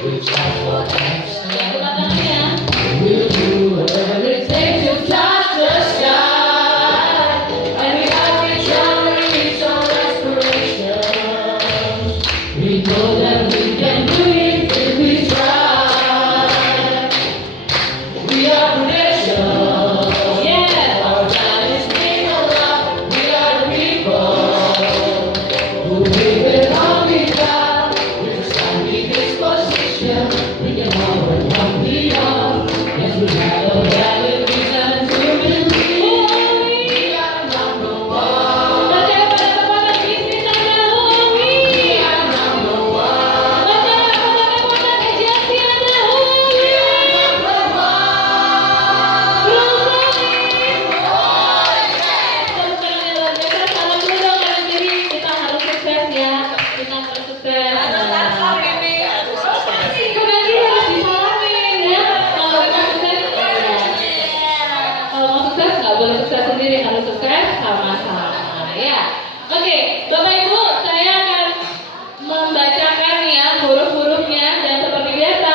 We fight for Tepuk action. tangannya. We'll do whatever it takes to touch the sky. And we have reached out and reach our aspirations. We know that we can do it if we try. We are the nation. Yeah. Our time is being alive. We are the people who live in all we got. With a standing disposition, we can overcome the odds. Yes, we have a valid reason to believe. We are number one. Baca pada tempatnya bisnis Anda Huawei. We are number one. Baca pada tempatnya agensi Anda Huawei. We are number one. Tepuk tangan yang luar biasa. Salam dulu dong kanan kiri. Kita harus sukses ya. Kita harus sukses. Kanan kiri harus disalamin ya. Kalau kita sukses, kalau mau sukses nggak boleh sukses sendiri, harus sukses sama-sama ya. Oke, Bapak Ibu, saya akan membacakan ya huruf-hurufnya dan seperti biasa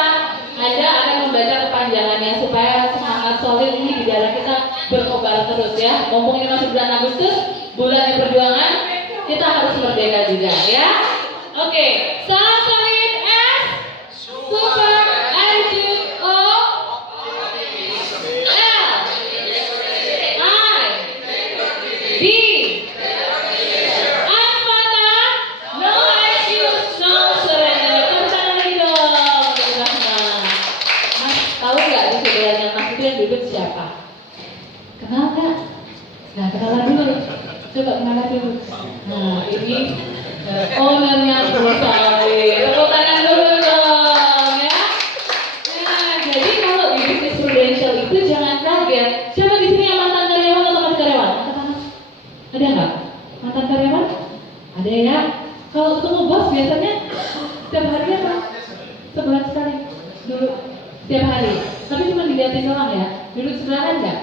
Anda akan membaca kepanjangannya supaya semangat solid ini di dalam kita berkobar terus ya. Mumpung ini masih bulan Agustus, bulan perjuangan, kita harus merdeka juga ya. Oke, salam solid S, super attitude O, L, I, D, Aspata, no excuse, no surrender. Tepuk tangan lagi dong. Terima kasih. Mas, tahu nggak di sebelahnya Mas itu yang duduk siapa? Kenal nggak? Nah, kenalan dulu. Coba kenalan dulu. Nah, ini ownernya Busawi. Tepuk tangan dulu dong, ya. Nah, jadi kalau di bisnis prudential itu jangan kaget. Siapa di sini yang mantan karyawan atau masih karyawan? Angkat tangan. Ada nggak? Mantan karyawan? Ada ya. Kalau ketemu bos biasanya setiap hari apa? Sebulan sekali. Dulu setiap hari. Tapi cuma dilihatin doang ya. Duduk sebelahan nggak?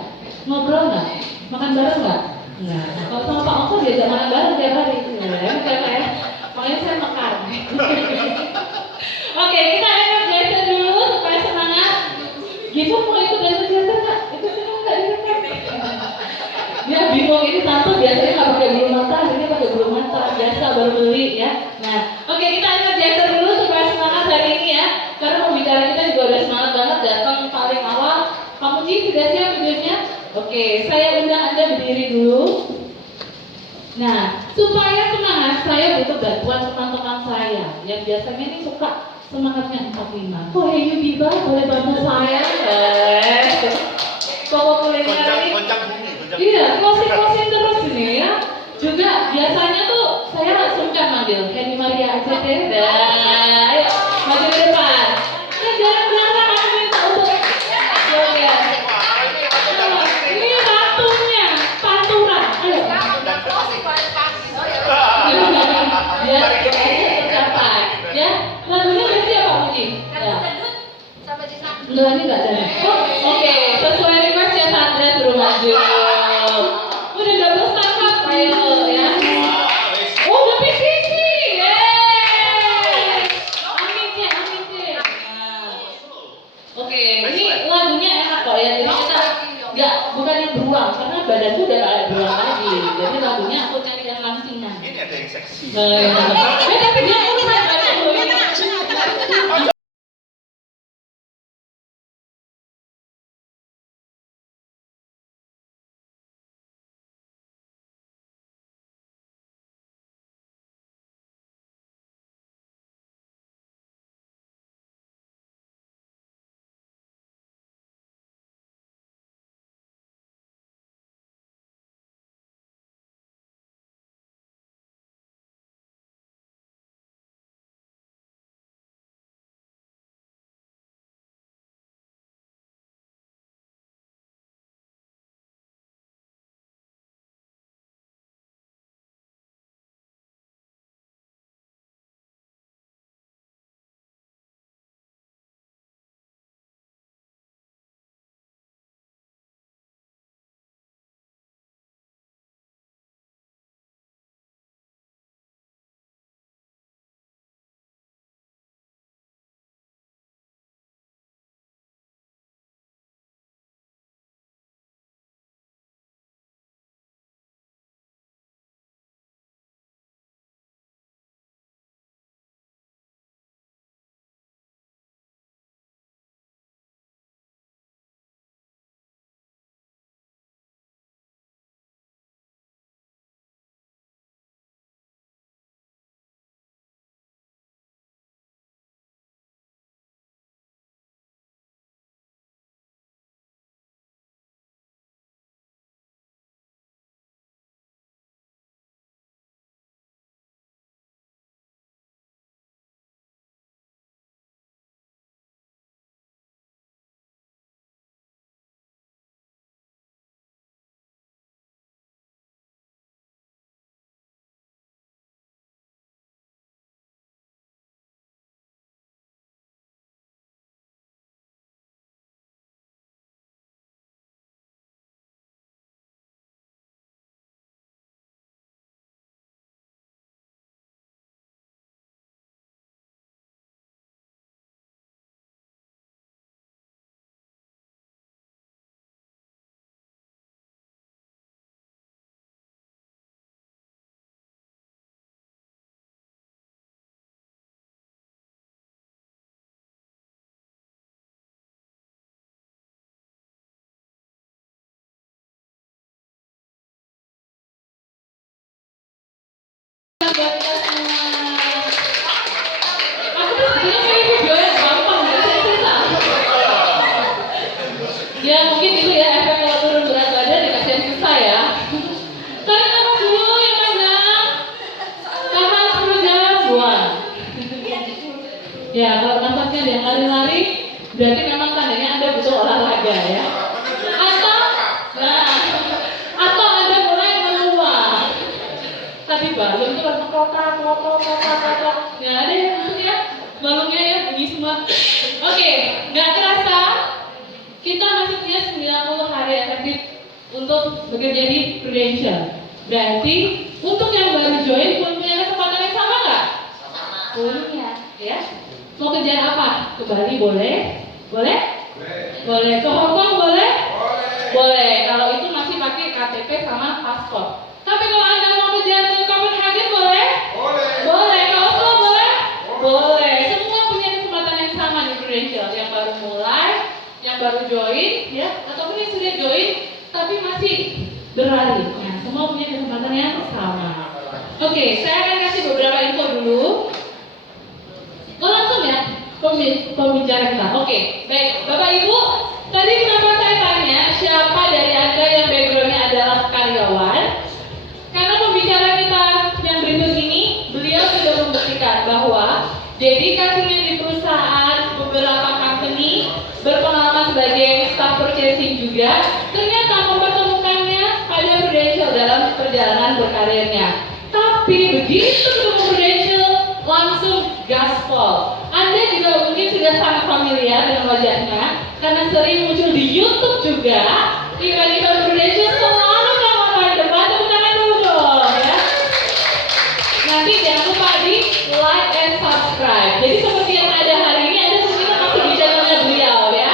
Ngobrol nggak? Makan bareng nggak? Nggak. Nah, kalau sama Pak Ongko diajak makan bareng tiap hari. Ya, karena ya. Makanya saya makan. Oke, kita energizer dulu supaya semangat. Gitu mau ikut energizer nggak? Itu senang nggak direkam? Dia bingung ini tante biasanya nggak pakai bulu mata, ini pakai bulu mata biasa baru beli ya. Nah, oke kita energizer dulu supaya semangat hari ini ya. Karena pembicara kita juga udah semangat banget datang paling awal. Kamu Ci sudah siap videonya? Oke, saya undang Anda berdiri dulu. Nah, supaya semangat saya butuh bantuan teman-teman saya yang biasanya ini suka semangatnya 45. Oh, hey Biba, boleh bantu saya? Pokok kuliner ini. Iya, closing terus ini ya. Juga biasanya tuh saya sungkan manggil Henny Maria aja deh. Nah, ayo maju ke depan. Kan jarang-jarang aku minta untuk ya. Ini ratunya, panturan. Ayo. Biar tercapai. Ya, lagunya udah siap Pak Muji? Ya. Enggak, ini enggak ada. Oh, oke, sesuai request ya Sandra suruh maju. Udah double stand ayo ya. Oh, udah PCC. Yeay. Amin C, amin C. Nah. Oke, ini lagunya enak kok ya. Jadi kita enggak bukan yang beruang karena badanku udah gak ada beruang lagi. Jadi lagunya aku cari yang langsingan. Ini ada yang seksi. Tapi dia urusan buat kita semua. Aku tuh sebetulnya pengen video yang gampang, nggak susah. Ya mungkin itu ya efek kalau turun berat badan dikasih yang susah ya. Tarik nafas dulu yang panjang. Tahan 10 jam, buang. Ya kalau nafasnya ada yang lari-lari, berarti memang tandanya Anda butuh olahraga ya. Atau Anda mulai meluap. Tadi balon itu langsung kotak. Nggak ada yang gitu ya. Balonnya ya bunyi semua. Oke, nggak terasa kita masih punya 90 hari efektif untuk bekerja di Prudential. Berarti untuk yang baru join pun punya kesempatan yang sama nggak? Punya, ya. Mau kejar apa? Ke Bali boleh? Boleh? Boleh. Ke Hong Kong boleh? Boleh. Kalau itu masih pakai KTP sama paspor. Tapi kalau Anda mau kejar ke Copenhagen boleh? Boleh. Ke Oslo boleh? Boleh. Semua punya kesempatan yang sama di Prudential. Yang baru mulai, yang baru join, ya, ataupun yang sudah join tapi masih berlari. Nah, semua punya kesempatan yang sama. Oke, saya akan kasih beberapa info dulu. Oh langsung ya, pembicara kita. Oke, baik, Bapak Ibu. Tadi kenapa saya tanya siapa dari Anda yang backgroundnya adalah karyawan? Karena pembicara kita yang berikut ini, beliau sudah membuktikan bahwa dedikasinya di perusahaan, beberapa company, berpengalaman sebagai staff purchasing juga, ternyata mempertemukannya pada Prudential dalam perjalanan berkarirnya. Tapi begitu ketemu Prudential, langsung gaspol. Anda juga mungkin sudah sangat familiar dengan wajahnya karena sering muncul di YouTube juga. Event-event Prudential selalu melakukan depan, tepuk tangan dulu dong ya. Nanti jangan lupa di like and subscribe. Jadi seperti yang ada hari ini, Anda mungkin masuk di channelnya beliau ya.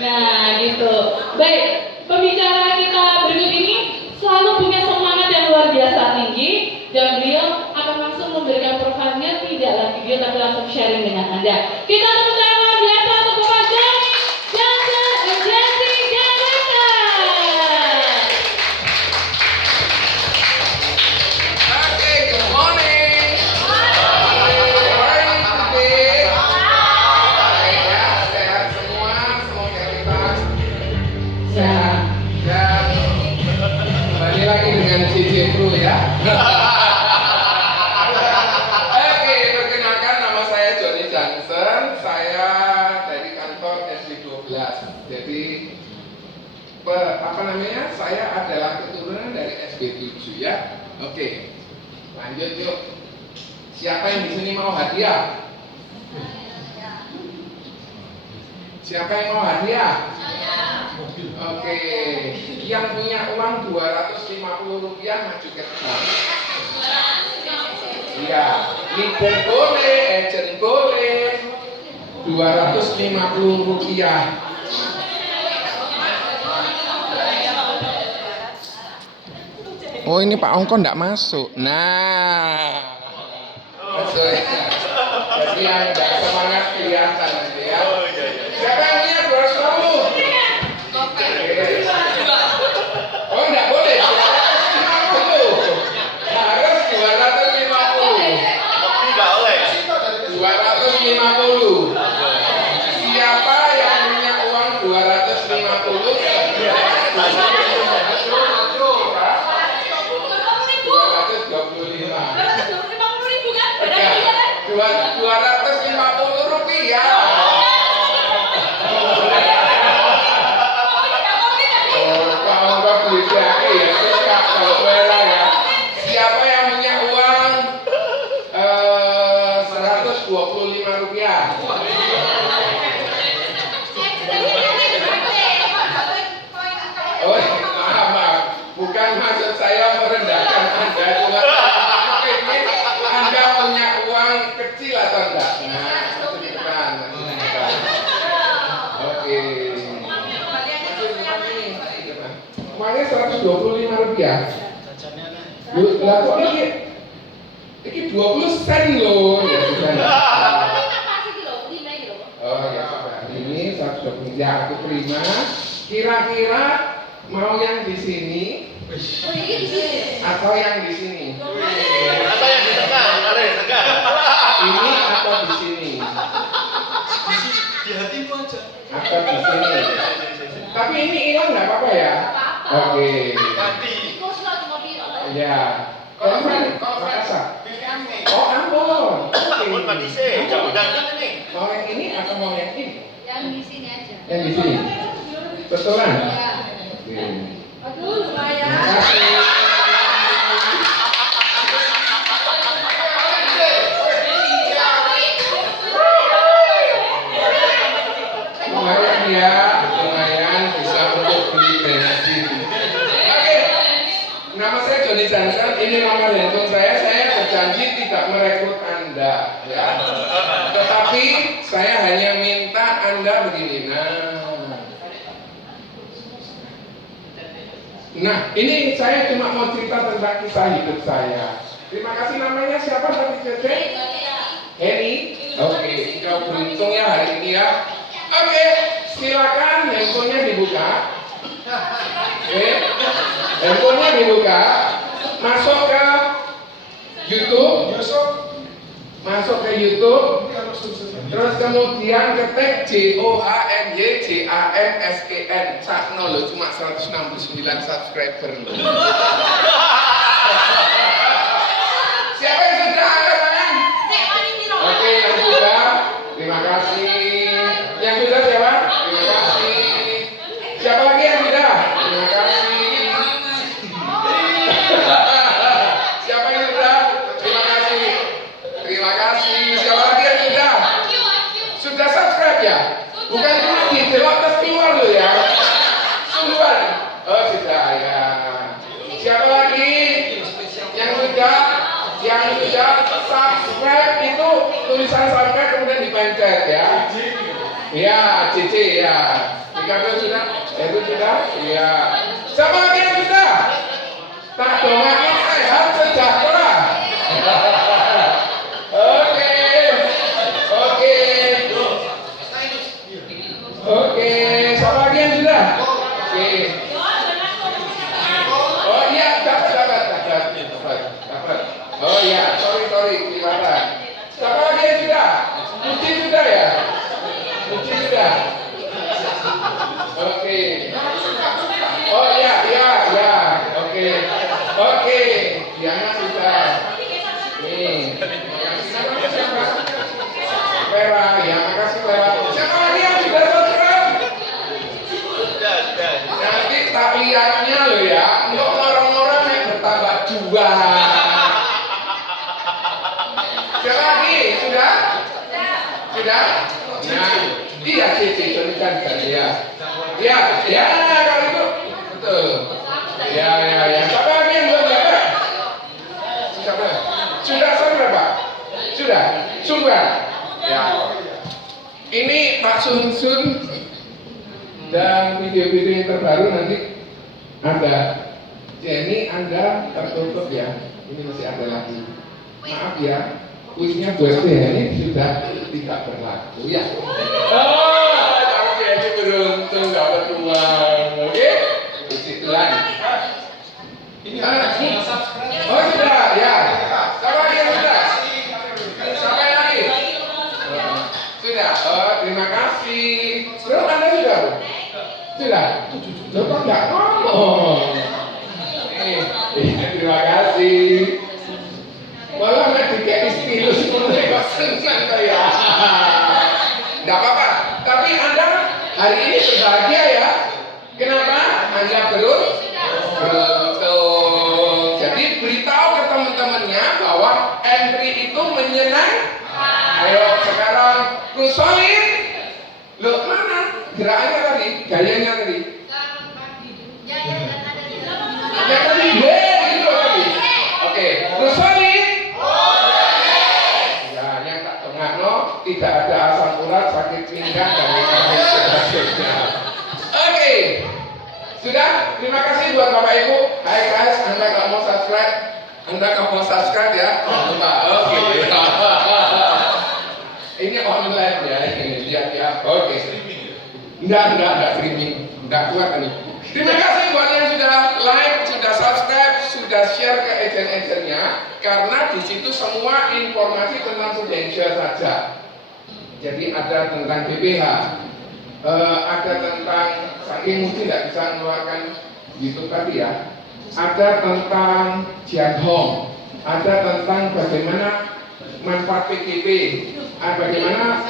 Nah gitu. Baik, pembicara kita berikut ini selalu punya semangat yang luar biasa tinggi. Dan beliau akan langsung memberikan profilnya, tidak lagi video tapi langsung sharing dengan Anda. Kita tepuk tangan luar biasa untuk Bapak Jani Jati Jakarta. Okay, good morning. Sehat semua, semoga kita sehat dan kembali lagi dengan CJ Pro ya. Oke, perkenalkan nama saya Johnny Johnson. Saya dari kantor SW12. Jadi saya adalah keturunan dari SB7 ya. Oke, lanjut yuk. Siapa yang di sini mau hadiah? Siapa yang mau hadiah? Oke, yang punya uang 250 rupiah maju ke depan. Iya, leader boleh, agent boleh. 250 rupiah. Oh ini Pak Ongko enggak masuk. Nah, masuk ya. Jadi yang enggak semangat kelihatan nanti ya. Siapa yang punya 250? Oh enggak boleh. 250. Harus 250. 250. Siapa yang punya uang 250? 250 rupiah. Kalau nggak beli lagi ya suka kalau bela ya. Siapa yang punya uang 125 rupiah? Oh maaf, bukan maksud saya merendahkan Anda, cuma mungkin Anda punya uang kecil atau enggak? Nah, masukkan. Oke. Uangnya 125 rupiah. Lah kok ini 20 sen loh. Ya sudah. Oh ya sudah. Ini 120 ya aku terima. Kira-kira mau yang di sini atau yang di sini? Atau yang di tengah? Ini atau di sini? Di hatimu aja. Atau di sini? Tapi ini hilang nggak apa-apa ya? Oke. Mati. Ya. Kalau Makassar. Oh, Ambon. Ampun mati sih. Jauh dandan ini. Mau yang ini atau mau yang ini? Yang di sini aja. Yang di sini. Betulan. Ya. Oke. Aduh, lumayan. Terima kasih. Lumayan ya, lumayan bisa untuk beli bensin. Oke, nama saya Joni Johnson. Ini nomor handphone saya. Saya berjanji tidak merekrut Anda, ya. Tetapi saya hanya minta Anda begini. Nah, ini saya cuma mau cerita tentang kisah hidup saya. Terima kasih, namanya siapa tadi Cece? Henny. Oke, kau beruntung ya hari ini ya. Oke, silakan handphonenya dibuka. Handphonenya dibuka. Masuk ke YouTube. Masuk ke YouTube. Terus kemudian ketik JOHNYJAMSEN. Sakno lo cuma 169 subscriber lo. Siapa yang sudah angkat tangan? Oke, yang sudah. Terima kasih. Yang sudah siapa? Terima kasih. Siapa lagi yang sudah? Terima kasih. Siapa yang sudah? Terima kasih. Terima kasih. Siapa lagi yang sudah? Sudah subscribe ya? Bukan cuma di delok terus keluar lo ya. Sungguhan. Oh sudah ya. Siapa lagi? Yang sudah? Yang sudah subscribe itu tulisan subscribe kemudian dipencet ya. Iya, Cici ya. Dikatakan sudah? Itu sudah? Iya. Siapa lagi yang sudah? Tak dongeng sehat sejahtera. Oke. Oke. Oke. Siapa lagi yang sudah? Oke. Oh iya, dapat. Oh iya, sorry, kelihatan. Siapa lagi yang sudah? Puji sudah ya? Puji sudah. Oke. Oh iya. Oke. Diana sudah. Nih. Makasih siapa? Vera, ya makasih Vera. Siapa lagi yang sudah subscribe? Sudah. Nanti tak lihatnya lo ya. Untuk orang-orang yang bertambah dua. Siapa lagi? Sudah? Sudah? Nah, iya Cici, tulisan ya. Ya, kalau itu betul. Ya. Siapa lagi yang belum dapat? Siapa? Sudah berapa? Sudah? Sungguhan? Ya. Ini Pak Sun dan video-video yang terbaru nanti ada. Jenny, Anda tertutup ya. Ini masih ada lagi. Maaf ya. Kuisnya buat ini sudah tidak berlaku ya. Oh, kamu jadi beruntung dapat uang, oke? Begitulah. Oh sudah, ya. Siapa lagi yang sudah? Siapa yang lagi? Sudah. Oh, terima kasih. Terus Anda sudah? Sudah. Loh kok nggak ngomong? Terima kasih. Malah dikasih stilus kok senang saya. Enggak apa-apa. Tapi Anda hari ini berbahagia ya. Kenapa? Anda beruntung. Jadi beritahu ke teman-temannya bahwa entry itu menyenangkan. Ayo sekarang kusoin. Loh mana? Gerakannya tadi, gayanya tadi. Ya tadi gitu tadi. Oke, kusoin. Tidak ada asam urat, sakit pinggang, dan lain sebagainya. Oke, sudah. Terima kasih buat Bapak Ibu. Hai guys, Anda kalau mau subscribe ya. Oke. Ini online ya, ini lihat ya. Oke. Enggak streaming, enggak kuat ini. Terima kasih buat yang sudah like, sudah subscribe, sudah sudah share ke agent-agentnya karena di situ semua informasi tentang Prudential saja. Jadi ada tentang BPH, ada tentang, saking mungkin tidak bisa mengeluarkan YouTube tadi ya, ada tentang Jianhong, ada tentang bagaimana manfaat PGP, bagaimana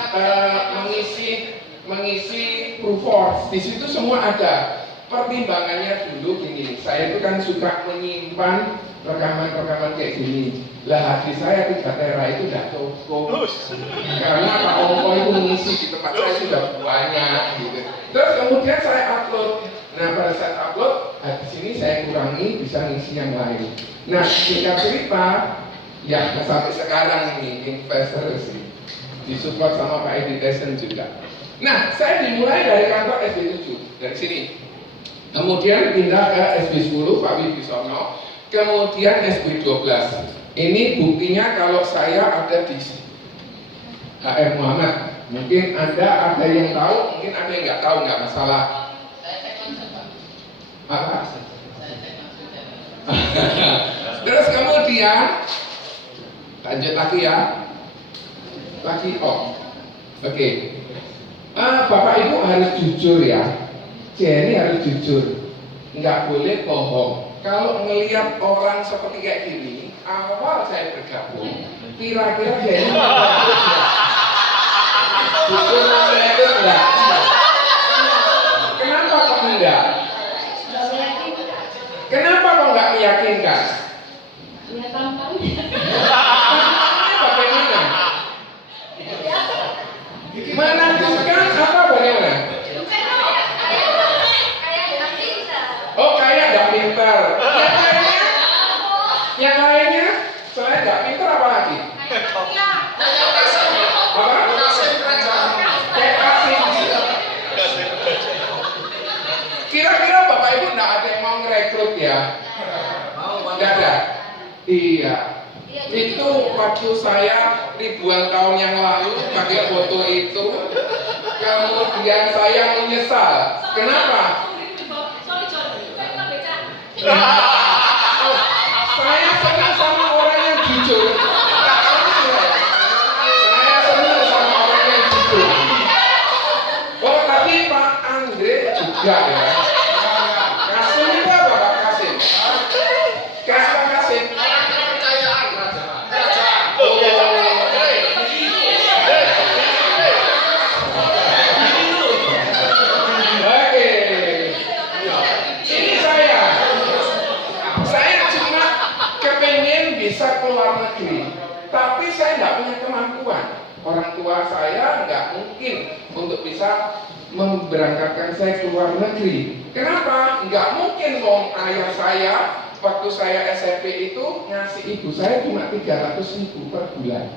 mengisi proof of, di situ semua ada. Pertimbangannya dulu gini, saya itu kan suka menyimpan rekaman-rekaman kayak gini. Lah hati saya 3 tera itu udah cukup. Karena Pak Ongko itu mengisi di tempat saya sudah banyak gitu. Terus kemudian saya upload. Nah pada saat upload, di sini saya kurangi bisa ngisi yang lain. Nah singkat cerita, ya sampai sekarang ini investor sih disupport sama Pak Edi Tyson juga. Nah saya dimulai dari kantor SB7 dari sini. Kemudian pindah ke SB10 Pak Wibisono, kemudian SB12. Ini buktinya kalau saya ada di HR Muhammad. Mungkin ada yang tahu, mungkin ada yang nggak tahu, nggak masalah. Apa? Terus kemudian lanjut lagi ya. Oke. Bapak Ibu harus jujur ya. Jenny harus jujur, nggak boleh bohong. Kalau ngelihat orang seperti kayak gini, awal saya bergabung, kira-kira Jenny jujur itu enggak? Kenapa kok enggak? Kenapa kok nggak meyakinkan? Ya tampang. Bagaimana? Menakutkan apa bagaimana? Oh kayak nggak pintar. Yang lainnya, selain nggak pintar apa lagi? Apa? Kayak kasih. Kira-kira Bapak Ibu nggak ada yang mau ngerekrut ya? Nggak ada. Iya. Itu waktu saya ribuan tahun yang lalu pakai foto itu, kemudian saya menyesal. Kenapa? Saya senang sama orang yang jujur. Saya senang sama orang yang jujur. Oh, tapi Pak Andre juga ya. Kasim itu apa Pak Kasim? Pak Kasim. Bisa keluar negeri, tapi saya nggak punya kemampuan. Orang tua saya nggak mungkin untuk bisa memberangkatkan saya keluar negeri. Kenapa? Nggak mungkin dong ayah saya waktu saya SMP itu ngasih ibu saya cuma 300.000 per bulan.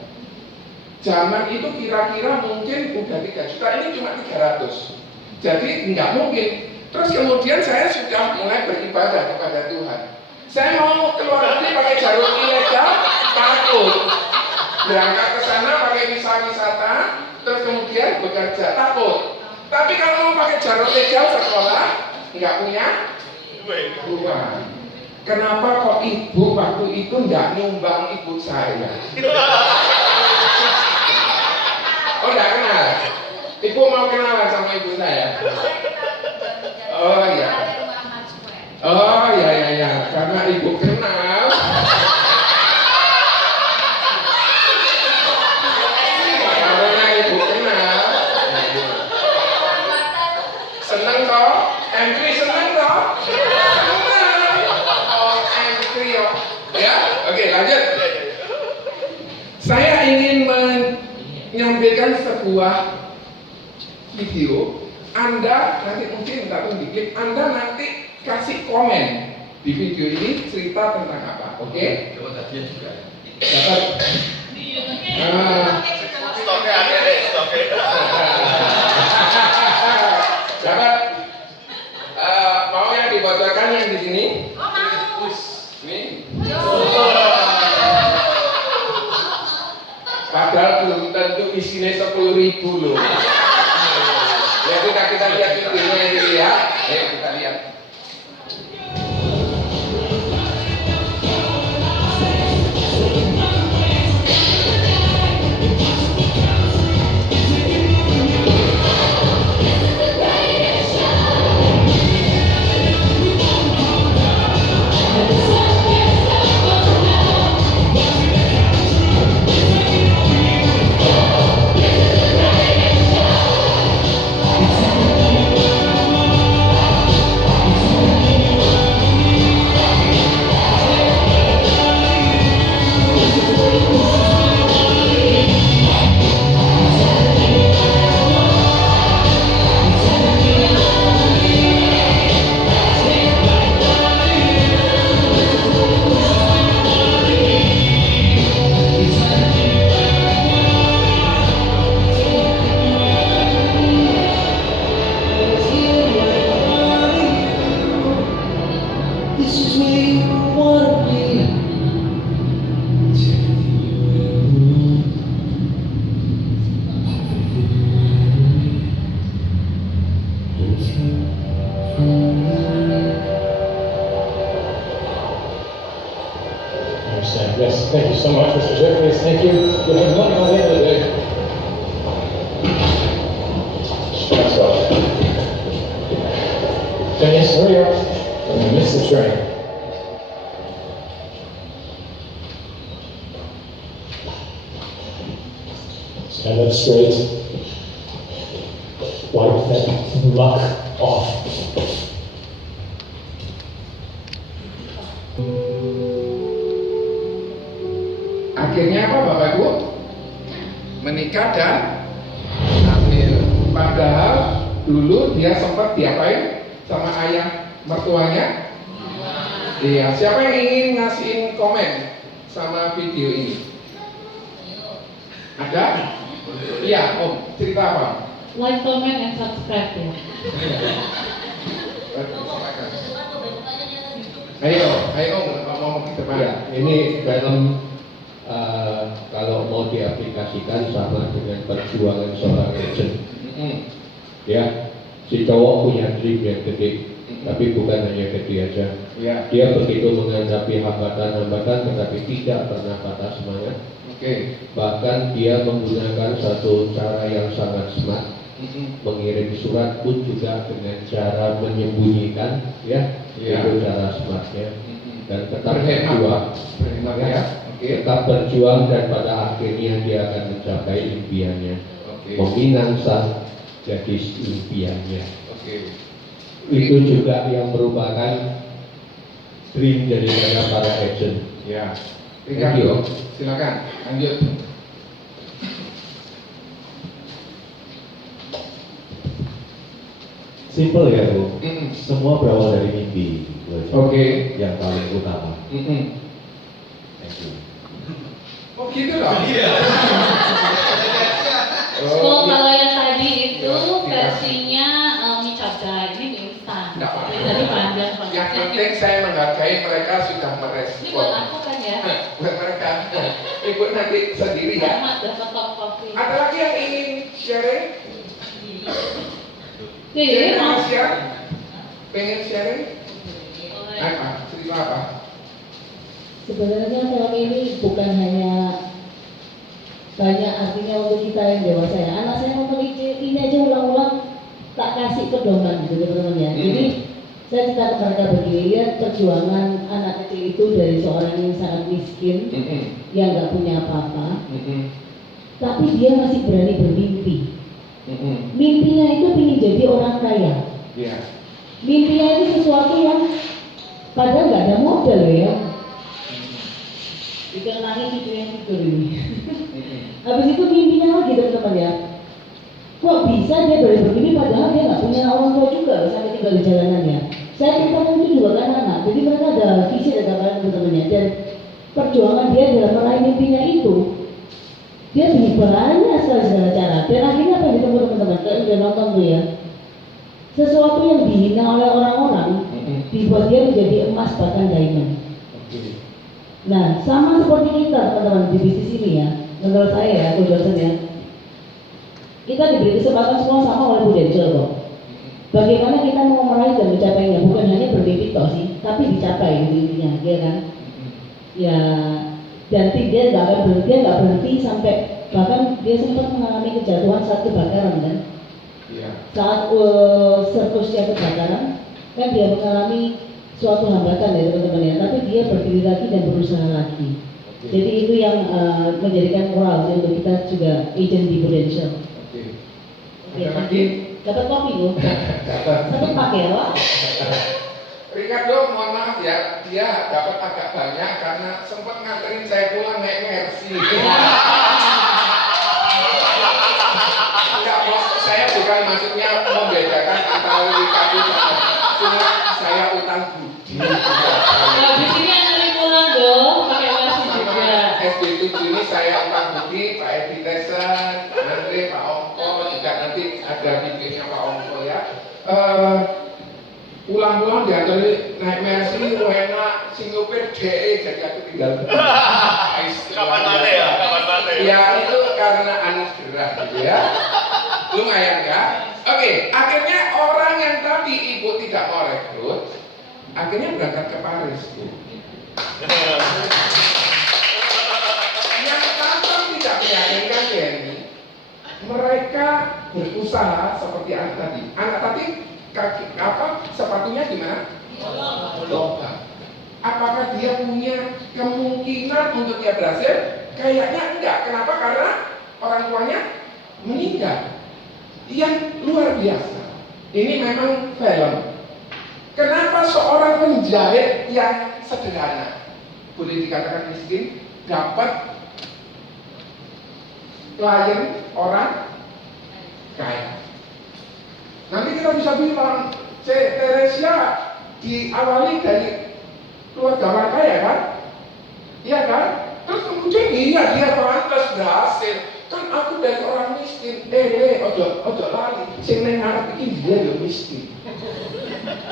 Zaman itu kira-kira mungkin udah 3 juta, ini cuma 300. Jadi nggak mungkin. Terus kemudian saya sudah mulai beribadah kepada Tuhan. Saya mau keluar negeri pakai jalur ilegal, takut. Berangkat ke sana pakai visa wisata, terus kemudian bekerja, takut. Tapi kalau mau pakai jalur legal sekolah, nggak punya uang. Kenapa kok ibu waktu itu nggak nyumbang ibu saya? Oh nggak kenal? Ibu mau kenalan sama ibu saya? Oh iya. Oh ya, karena ibu kenal. Karena ibu kenal. Seneng toh? Entry seneng toh? Seneng. Oh entry yo. Ya, oke lanjut. Saya ingin menyampaikan sebuah video. Anda nanti mungkin tak tahu diklik. Anda nanti kasih komen di video ini cerita tentang apa, oke? Coba tadi juga. Dapat. Stoknya ada deh, stoknya. Dapat. Mau yang dibocorkan yang di sini? Oh mau. Nih. Padahal belum tentu isinya 10.000 loh. Ya kita lihat videonya dulu ya. Ayo kita lihat. you so much, Mr. Jeffries. Thank you. You'll have money by the end of the day. That's all. Dennis, hurry up. I'm gonna miss the train. Stand up straight. Wipe that muck off. Akhirnya apa Bapak Ibu? Menikah dan hamil. Padahal dulu dia sempat diapain sama ayah mertuanya? Iya. Siapa yang ingin ngasihin komen sama video ini? Ada? Iya, Om. Cerita apa? Like, comment, and subscribe ya. Ayo Om, ngomong ke depan. Ya, ini film kalau mau diaplikasikan sama dengan perjuangan seorang agent. Ya, si cowok punya dream yang gede, tapi bukan hanya gede aja. Ya. Dia begitu menghadapi hambatan-hambatan, tetapi tidak pernah patah semangat. Oke. Bahkan dia menggunakan satu cara yang sangat smart, mengirim surat pun juga dengan cara menyembunyikan, ya, Ya. itu cara smartnya. Dan tetap Berhemat. berjuang, Berhemat ya. Oke. tetap berjuang dan pada akhirnya dia akan mencapai impiannya, Oke. meminang sang gadis impiannya. Oke. Itu juga yang merupakan dream daripada para agent. Ya. Thank you. Silakan lanjut. Simple ya Bu, Mm-mm. semua berawal dari mimpi. Oke. Yang paling utama. Mm-mm. Thank you. Oh gitu loh. Iya. Oh, kalau yang tadi itu Ya, versinya mie capcay, ini mie instan. Nggak apa-apa. Jadi panjang Yang prosesnya. penting saya menghargai mereka sudah Ini buat merespon. aku kan ya. Buat mereka. Ibu nanti sendiri ya. Selamat dapat top coffee. Ada lagi yang ingin sharing? Jadi, Sharing mau share? Pengen sharing? Apa? Cerita apa? Sebenarnya film ini bukan hanya banyak artinya untuk kita yang dewasa ya. Anak saya nonton ini aja ulang-ulang tak kasih pedoman gitu teman-teman ya. Jadi saya cerita ke mereka begini, lihat perjuangan anak kecil itu dari seorang yang sangat miskin, yang nggak punya apa-apa, tapi dia masih berani bermimpi. Mimpinya itu ingin jadi orang kaya. Iya. Mimpinya itu sesuatu yang padahal nggak ada modal ya. Dikenangi cucu yang tidur ini. Habis itu mimpinya lagi teman-teman ya. Kok bisa dia boleh bermimpi padahal dia nggak punya orang tua juga loh, sampai tinggal di jalanan ya. Saya ceritakan itu juga kan anak. Jadi mereka ada visi dan gambaran teman-teman ya. Dan perjuangan dia dalam meraih mimpinya itu, dia banyak sekali segala cara. Dan akhirnya apa yang ditemu teman-teman? Kalian udah nonton tuh ya. Sesuatu yang dihina oleh orang-orang dibuat dia menjadi emas bahkan diamond. Nah, sama seperti kita teman-teman di bisnis ini ya, menurut saya ya, aku Johnson ya, kita diberi kesempatan semua sama oleh Bu Denzel kok. Bagaimana kita mau meraih dan mencapainya, bukan hanya bermimpi toh sih, tapi dicapai intinya, ya kan? Ya, dan dia nggak berhenti sampai bahkan dia sempat mengalami kejatuhan saat kebakaran kan? Iya. Saat sirkusnya kebakaran, kan dia mengalami suatu hambatan ya teman-teman ya, tapi dia berdiri lagi dan berusaha lagi. Jadi itu yang menjadikan moral untuk kita juga agent di Prudential. Oke. Oke, Ada lagi? dapat kopi Bu? Dapat. Satu pakai ya Pak? Ricardo, mohon maaf ya, dia dapat agak banyak karena sempat nganterin saya pulang naik Mercy. Enggak bos, saya bukan maksudnya membedakan antara Ricardo sama, cuma saya utang budi. Nah, di sini anterin pulang dong, pakai nasi juga. SB7 ini saya utang budi, Pak Edi Tesan, Pak Andre, Pak Ongko, juga nanti ada videonya Pak Ongko ya. Pulang-pulang diantara naik Mercy, enak, singupir DE, jadi aku tinggal. Kapan mana ya? Kapan mana ya? Ya itu karena anugerah gitu ya. Lumayan ya. Oke, akhirnya orang yang tadi ibu tidak mau rekrut, akhirnya berangkat ke Paris. Bu. tidak meyakinkan Denny, mereka berusaha seperti anak tadi. Anak tadi sepatunya di mana? Logam. Apakah dia punya kemungkinan untuk dia berhasil? Kayaknya enggak. Kenapa? Karena orang tuanya meninggal. Yang luar biasa. Ini memang film. Kenapa seorang penjahit yang sederhana, boleh dikatakan miskin, dapat klien orang kaya? Nanti kita bisa bilang, Teresia diawali dari keluarga orang kaya kan? Iya kan? Terus kemudian iya dia pantas berhasil. Kan aku dari orang miskin. Ojo lali. Sing nang ngarep iki dia yo miskin.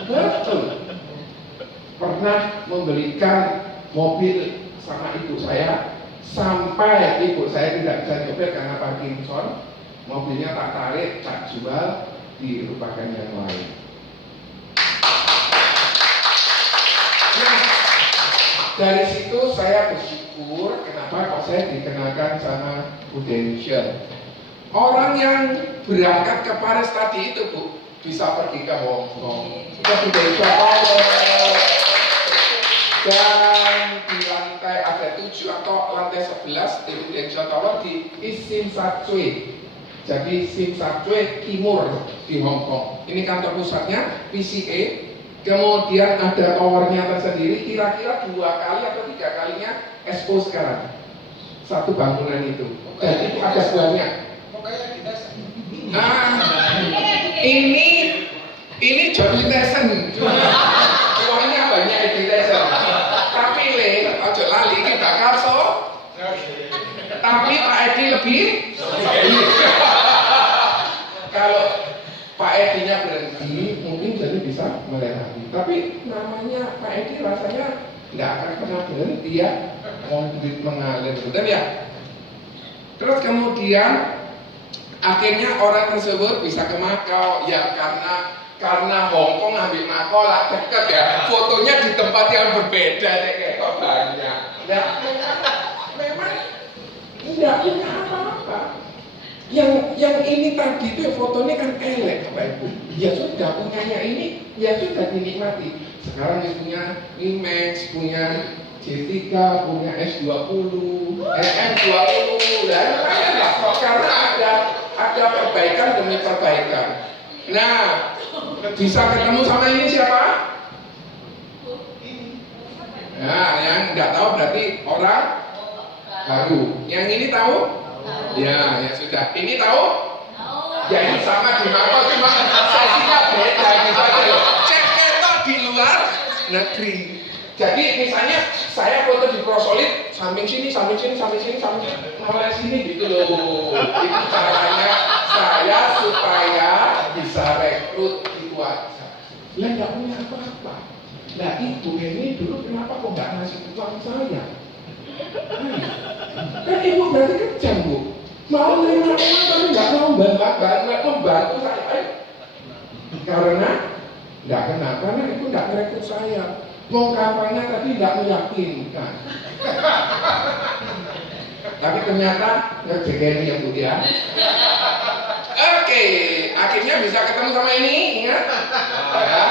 Betul. Pernah membelikan mobil sama ibu saya sampai ibu saya tidak bisa nyetir karena Parkinson. Mobilnya tak tarik, tak jual, dilupakan yang lain. Nah, dari situ saya bersyukur kenapa kok saya dikenalkan sama Prudential. Orang yang berangkat ke Paris tadi itu Bu, bisa pergi ke Hong Kong, ke Prudential. Dan di lantai ada 7 atau lantai 11 di Prudential Tower di Tsim Sha Tsui. Jadi Tsim Sha Tsui Timur di Hong Kong. Ini kantor pusatnya PCA. Kemudian ada towernya tersendiri, kira-kira 2 kali atau 3 kalinya Expo sekarang. Satu bangunan itu. Dan itu ada banyak. Ini Johnny Tyson. Uangnya banyak di Tyson. Tapi ojo lali ini bakal tapi Pak Edi lebih. Kalau Pak Edinya berhenti, mungkin jadi bisa melewati. Tapi namanya Pak Edi rasanya nggak akan pernah berhenti ya, duit mengalir, betul ya. Terus kemudian akhirnya orang tersebut bisa ke Makau ya karena Hong Kong ambil Makau lah dekat ya. Fotonya di tempat yang berbeda kayak kok banyak. Ya, memang nggak punya apa-apa. Yang ini tadi itu fotonya kan elek Bapak Ibu. Ya sudah punyanya ini, ya sudah dinikmati. Sekarang dia punya IMAX, punya C3, punya S20, M20, dan lain-lain lah. Karena ada perbaikan demi perbaikan. Nah, bisa ketemu sama ini siapa? Nah, yang nggak tahu berarti orang baru. Yang ini tahu? Ya sudah. Ini tahu? Ya ini sama di Makau, cuma sesinya beda gitu aja loh. Cek ketok di luar negeri. Jadi misalnya saya foto di Prosolid, samping sini, mulai sini gitu loh. Itu caranya saya supaya bisa rekrut itu aja. Lah nggak punya apa-apa. Nah ibu ini dulu kenapa kok nggak ngasih uang saya? Kan ibu berarti kejam Bu. Mau nerima uang tapi nggak mau membantu saya. Karena nggak kenapa, karena itu nggak merekrut saya. Mau kampanye tadi nggak meyakinkan. Tapi ternyata ngejegeni ya Bu ya. Oke, akhirnya bisa ketemu sama ini, ingat? Ya,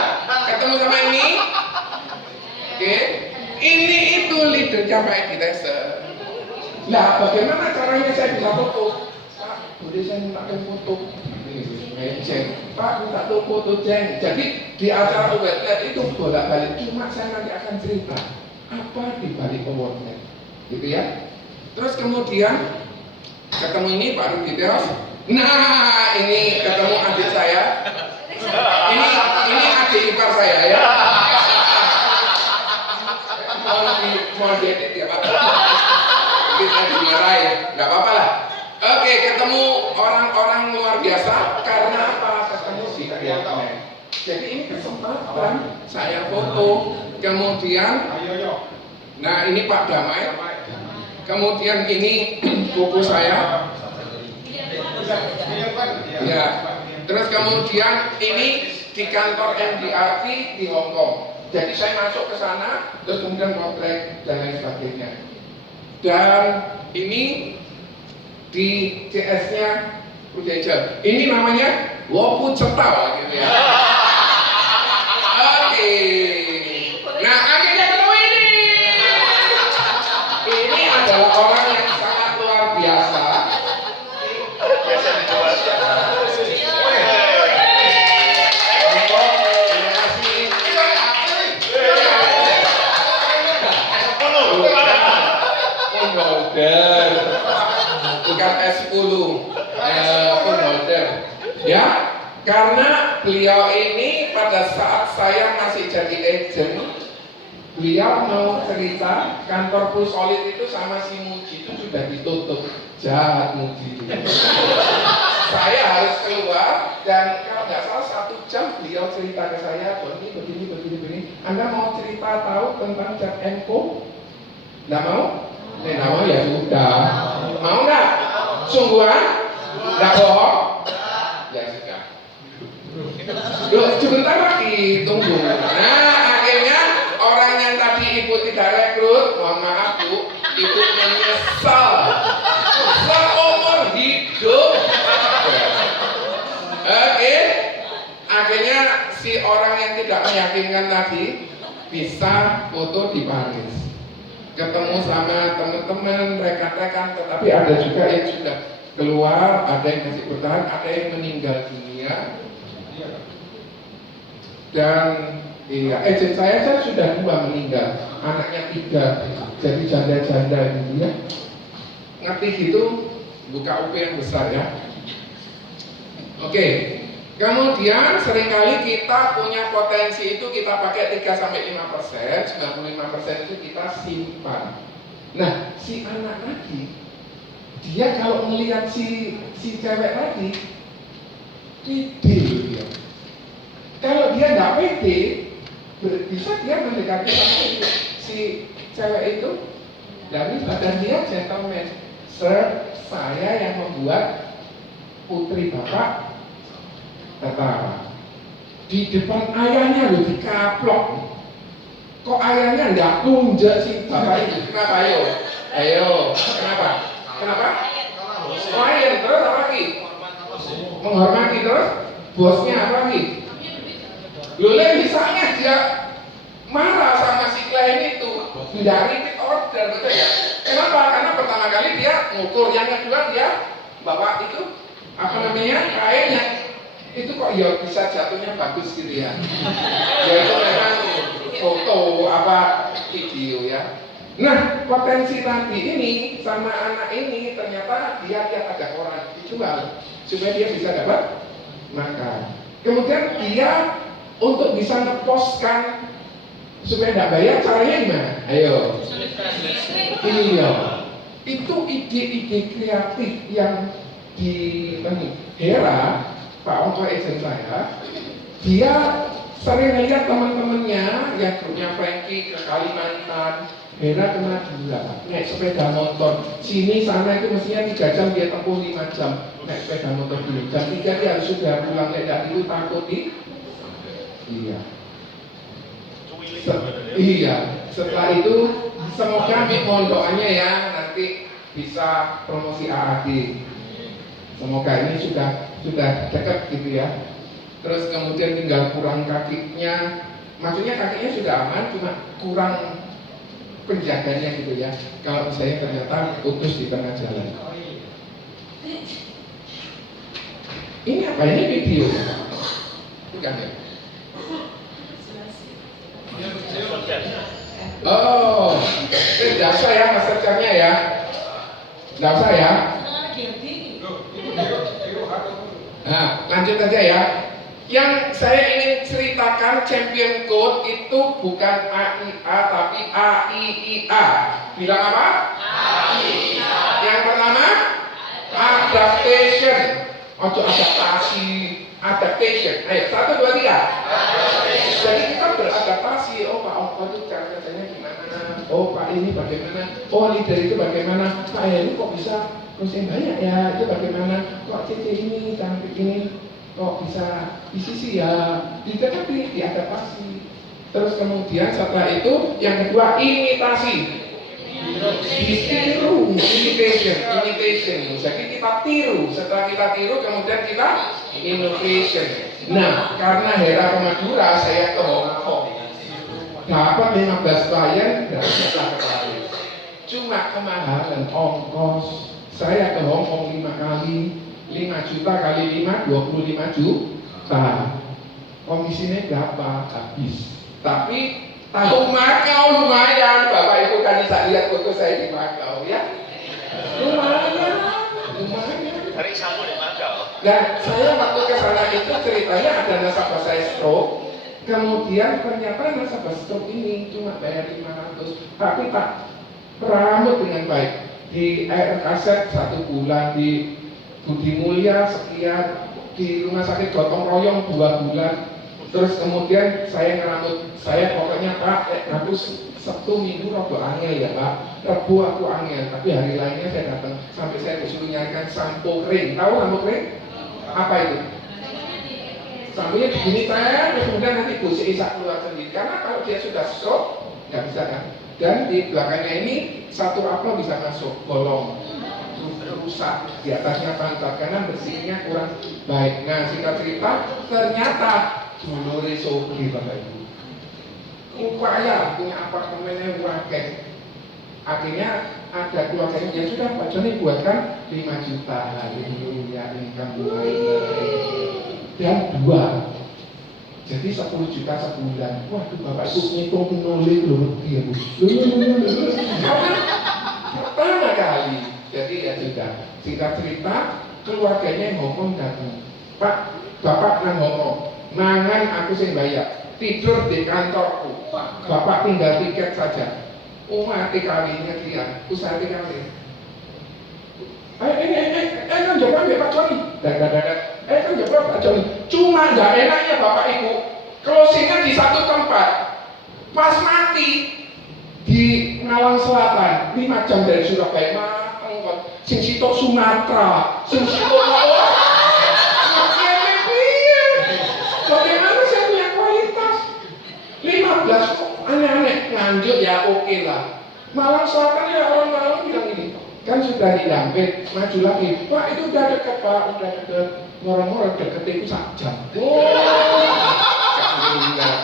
ketemu sama ini. Oke, ini itu leadernya Pak Edi Tyson. Nah, bagaimana caranya saya bisa foto? Pak, boleh saya minta foto? Pak, minta foto Jeng. Jadi di acara weblet itu bolak-balik. Cuma saya nanti akan cerita apa di balik awardnya, gitu ya. Terus kemudian ketemu ini Pak Rudi Teros. Nah, ini ketemu adik saya. Ini adik ipar saya ya. Mau diedit ya Pak. Kita dimarahin, nggak apa-apa lah. Oke, ketemu orang-orang luar biasa karena apa? Ketemu di Vietnam. Jadi ini kesempatan saya foto. Kemudian, nah ini Pak Damai. Kemudian ini buku saya. Ya. Terus kemudian ini di kantor MDRT di Hong Kong. Jadi saya masuk ke sana, terus kemudian ngobrol dan lain sebagainya. Dan ini di CS-nya Prudential. Ini namanya Wopu Cetal gitu ya. Oke. Nah, akhirnya ketemu ini. Ini adalah orang yang sangat luar biasa. Biasa dijual. Holder, bukan S10, full holder, ya. Karena beliau ini pada saat saya masih jadi agent, beliau mau cerita kantor Full Solid itu sama si Muji itu sudah ditutup, jahat Muji itu. Saya harus keluar dan kalau nggak salah 1 jam beliau cerita ke saya, begini. Anda mau cerita tahu tentang Cat Enko? Nggak mau? Nggak mau ya sudah. Mau nggak? Sungguhan? Nggak bohong? Ya sudah. Loh, sebentar lagi, tunggu. Nah, akhirnya orang yang tadi ibu tidak rekrut, mohon maaf bu, ibu menyesal seumur hidup. Oke, akhirnya si orang yang tidak meyakinkan tadi bisa foto di Paris, ketemu sama teman-teman, rekan-rekan, tetapi ada juga yang sudah keluar, ada yang masih bertahan, ada yang meninggal dunia. Dan iya, agent saya sudah 2 meninggal, anaknya 3, jadi janda-janda gitu ya. Ngerti gitu, buka UP yang besar ya. Oke, kemudian seringkali kita punya potensi itu kita pakai 3-5%, 95% itu kita simpan. Nah, si anak tadi, dia kalau melihat si cewek tadi, pede dia. Kalau dia nggak pede, bisa dia mendekati sama si cewek itu dari badan dia gentleman. Sir, saya yang membuat putri bapak tertawa. Di depan ayahnya loh dikaplok. Kok ayahnya nggak tunjuk sih bapak itu? Kenapa ayo? Ayo, kenapa? Kenapa? Lain terus apa lagi? Menghormati terus. Bosnya apa lagi? Boleh misalnya dia marah sama si klien itu, tidak repeat order, betul ya? Kenapa? Karena pertama kali dia ngukur, yang kedua dia bawa itu apa namanya kainnya itu kok ya bisa jatuhnya bagus gitu ya? Ya itu memang foto apa video ya. Nah potensi tadi ini sama anak ini ternyata dia lihat ada orang dijual supaya dia bisa dapat makan. Kemudian dia untuk bisa ngepostkan supaya tidak bayar, caranya gimana? Ayo. Iya. Itu ide-ide kreatif yang di Hera, Pak Ongko agent saya, dia sering lihat teman-temannya yang grupnya Frankie ke Kalimantan, Hera kena gula, naik sepeda motor, sini sana itu mestinya 3 jam dia tempuh 5 jam naik sepeda motor dulu, jam 3 dia harus sudah pulang, dan itu takut di iya. Iya, setelah itu semoga mohon doanya ya nanti bisa promosi AAD. Semoga ini sudah dekat gitu ya. Terus kemudian tinggal kurang kakinya, maksudnya kakinya sudah aman, cuma kurang penjaganya gitu ya. Kalau misalnya ternyata putus di tengah jalan. Ini apa? Ini video? Bukan ya? Oh, tidak usah ya masternya ya. Tidak usah ya. Nah, lanjut aja ya. Yang saya ingin ceritakan champion code itu bukan AIA tapi AIIA. Bilang apa? AIIA. Yang pertama adaptation. Ojo adaptasi, adaptation. Ayo, 1, 2, 3. Jadi kita beradaptasi. Oh Pak Ongko itu cara kerjanya gimana? Oh Pak ini bagaimana? Oh leader itu bagaimana? Pak ini kok bisa kursi banyak ya? Itu bagaimana? Kok CC ini cantik ini? Kok bisa ICC ya? Diadaptasi. Terus kemudian setelah itu yang kedua imitasi. Ditiru, imitation. Jadi kita tiru. Setelah kita tiru, kemudian kita innovation. Nah, karena Hera ke Madura, saya ke Hong Kong. Dapat 15 klien, dapatlah ke Paris. Cuma kemahalan ongkos. Saya ke Hong Kong 5 kali, 5 juta kali 5, 25 juta. Komisinya berapa? Habis. Tapi tahu Makau lumayan. Bapak Ibu kan bisa lihat foto saya di Makau ya. Lumayan. Hari Sabtu di Makau. Dan saya waktu ke sana itu ceritanya ada nasabah saya stroke. Kemudian ternyata nasabah stroke ini cuma bayar 500, tapi tak peramut dengan baik. Di air kaset 1 bulan, di Budi Mulia sekian, di rumah sakit gotong royong 2 bulan. Terus kemudian saya ngeramut, saya pokoknya Pak, aku Sabtu Minggu rada angel ya Pak, Rebu aku angel, tapi hari lainnya saya datang sampai saya disuruh nyarikan sampo kering. Tahu sampo kering? Apa itu? Samponya begini teh, kemudian nanti busi isak keluar sendiri. Karena kalau dia sudah stroke, nggak bisa kan. Dan di belakangnya ini 1 apel bisa masuk, bolong, rusak. Di atasnya pantat karena bersihnya kurang baik. Nah singkat cerita, ternyata dulu Sogi Bapak Ibu upaya punya apartemennya wakil. Akhirnya ada keluarganya, ya sudah Pak Joni buatkan 5 juta. Haleluya, income mulai dan 2. Jadi 10 juta sebulan. Waduh Bapak Ibu ngitung nulis loh dia Bu. Pertama kali. Jadi ya sudah. Singkat cerita, keluarganya yang Hong Kong datang. Pak, Bapak nang Hong Kong. Mangan aku sing bayar, tidur di kantorku. Bapak tinggal tiket saja. Mati kalinya dia, usaha kali. Kan jawab ya Pak Joni. Kan jawab Pak Joni. Cuma nggak enaknya Bapak Ibu, closingnya di 1 tempat. Pas mati di Malang Selatan, 5 jam dari Surabaya. Mangkot, sing sitok Sumatera, sing sitok Jawa. Bagaimana saya punya kualitas 15 aneh-aneh nganjuk ya oke lah. Malang Selatan ya orang Malang bilang ini kan sudah didampit, maju lagi Pak itu udah dekat Pak, udah dekat. Orang-orang deket itu 1 jam.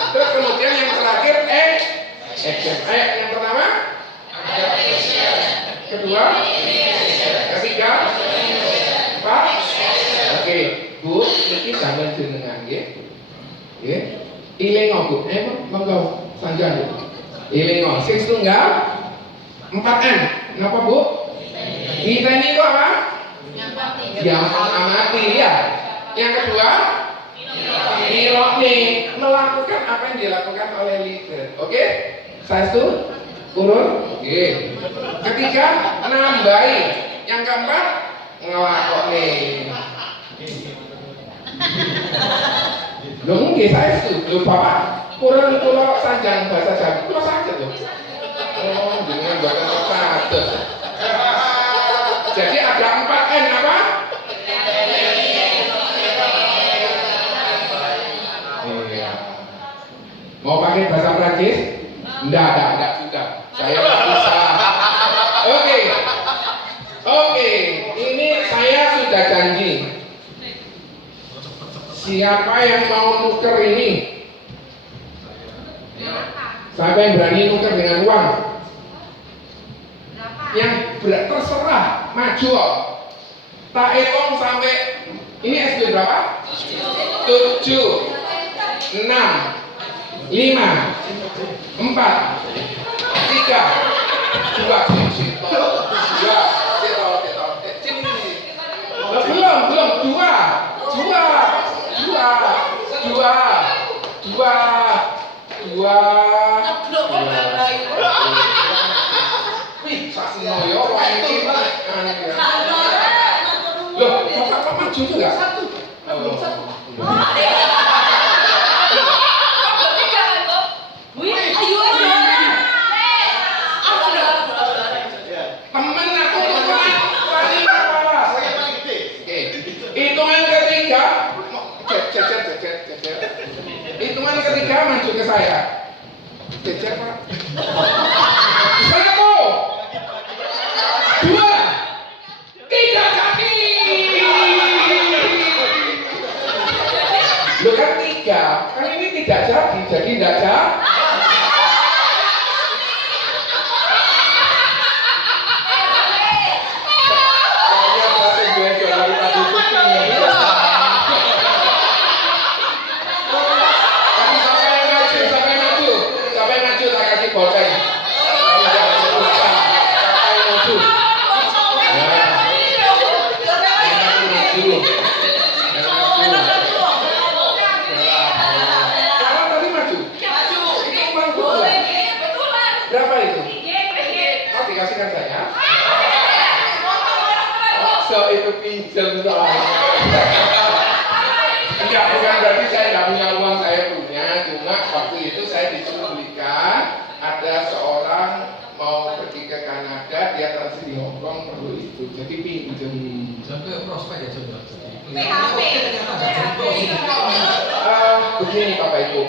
Terus kemudian yang terakhir yang pertama kedua ketiga Pak oke Bu ini jangan jenengan ya. Ya, ilengo Bu, monggo sanjang Bu. Ilengo, sing setunggal 4M, kenapa Bu? Niteni kok apa? Yang mengamati ya. Yang kedua, ironi, melakukan apa yang dilakukan oleh leader. Oke? Satu, urun. Oke. Ketiga, nambahi. Yang keempat, ngelakoni. Loh mungkin saya setuju Bapak kurang pulau sanjang bahasa Jawa pulau saja loh. Oh dengan bahasa satu. Jadi ada 4N apa? Iya. Mau pakai bahasa Prancis? Enggak juga. Saya nggak bisa. Oke. Ini saya sudah janji. Siapa yang mau nuker ini? Siapa yang berani nuker dengan uang? Yang terserah, maju. Tak hitung sampai ini SD berapa? 7, 6, 5, 4, 3, 2. Wih, saksi noyo, ini loh, Bapak maju juga? 1. Belum 1. Temen aku paling kepala. Oke, hitungan ketiga. Hitungan ketiga maju ke saya. Jejer Pak. 1, Bukan 3, kan ini tidak jadi tidak jadi. Soalnya satu belajar dari tadi syuting. Tapi sampai maju, tak kasih boleh. Berapa itu? Oh, dikasihkan saya. So itu pinjam soalnya. Enggak, bukan berarti saya nggak punya uang, saya punya. Cuma waktu itu saya disuruh belikan. Ada seorang mau pergi ke Kanada, dia transit di Hong Kong perlu itu. Jadi pinjam. Sampai prospek ya coba. Begini Bapak Ibu.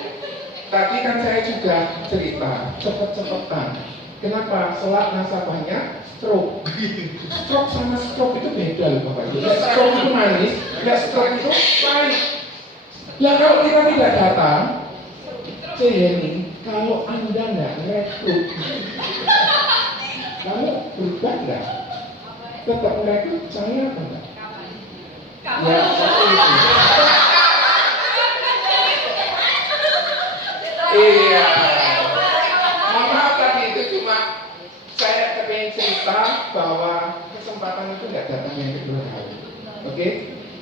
Tadi kan saya juga cerita cepet-cepetan. Kenapa? Selat nasabahnya stroke. Stroke sama stroke itu beda loh Bapak Ibu. Stroke itu manis, stroke itu pahit. Ya kalau kita tidak datang, ini kalau Anda nggak rekrut, kamu berubah nggak? Tetap rekrut saya apa enggak? Ya seperti itu. Iya. Mohon maaf tadi itu cuma saya pengen cerita bahwa kesempatan itu nggak datang yang kedua kali. Oke?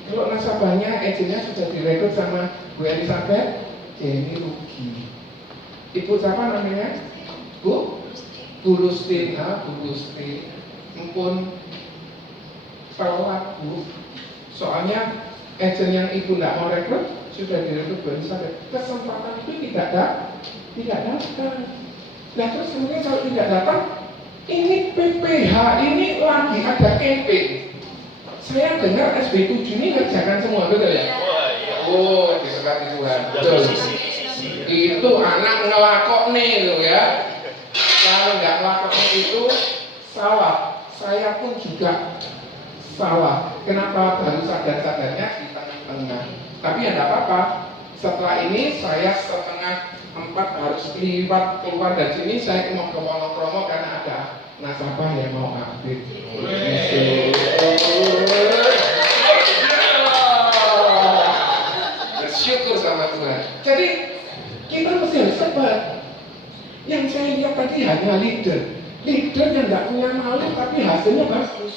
Kalau nasabahnya, agennya sudah direkrut sama Bu Elizabeth, ini rugi. Ibu siapa namanya? Bu Lustin, Bu Lustin. Ampun, telat Bu. Soalnya agen yang ibu nggak mau rekrut sudah direkrut Bu Elizabeth. Kesempatan itu tidak datang. Nah terus kemudian kalau tidak datang, ini PPH ini lagi ada campaign. Saya dengar SB7 ini ngerjakan semua, betul ya? Oh, diberkati Tuhan. Betul. Itu anak ngelakok nih loh ya. Kalau nggak ngelakok itu salah. Saya pun juga salah. Kenapa baru sadar-sadarnya di tengah-tengah? Tapi ya nggak apa-apa. Setelah ini saya 3:30 harus liwat keluar dari sini. Saya mau ke Wonokromo karena ada nasabah yang mau update. Bersyukur sama Tuhan. Jadi kita mesti harus sabar. Yang saya lihat tadi hanya leader yang nggak punya malu tapi hasilnya bagus.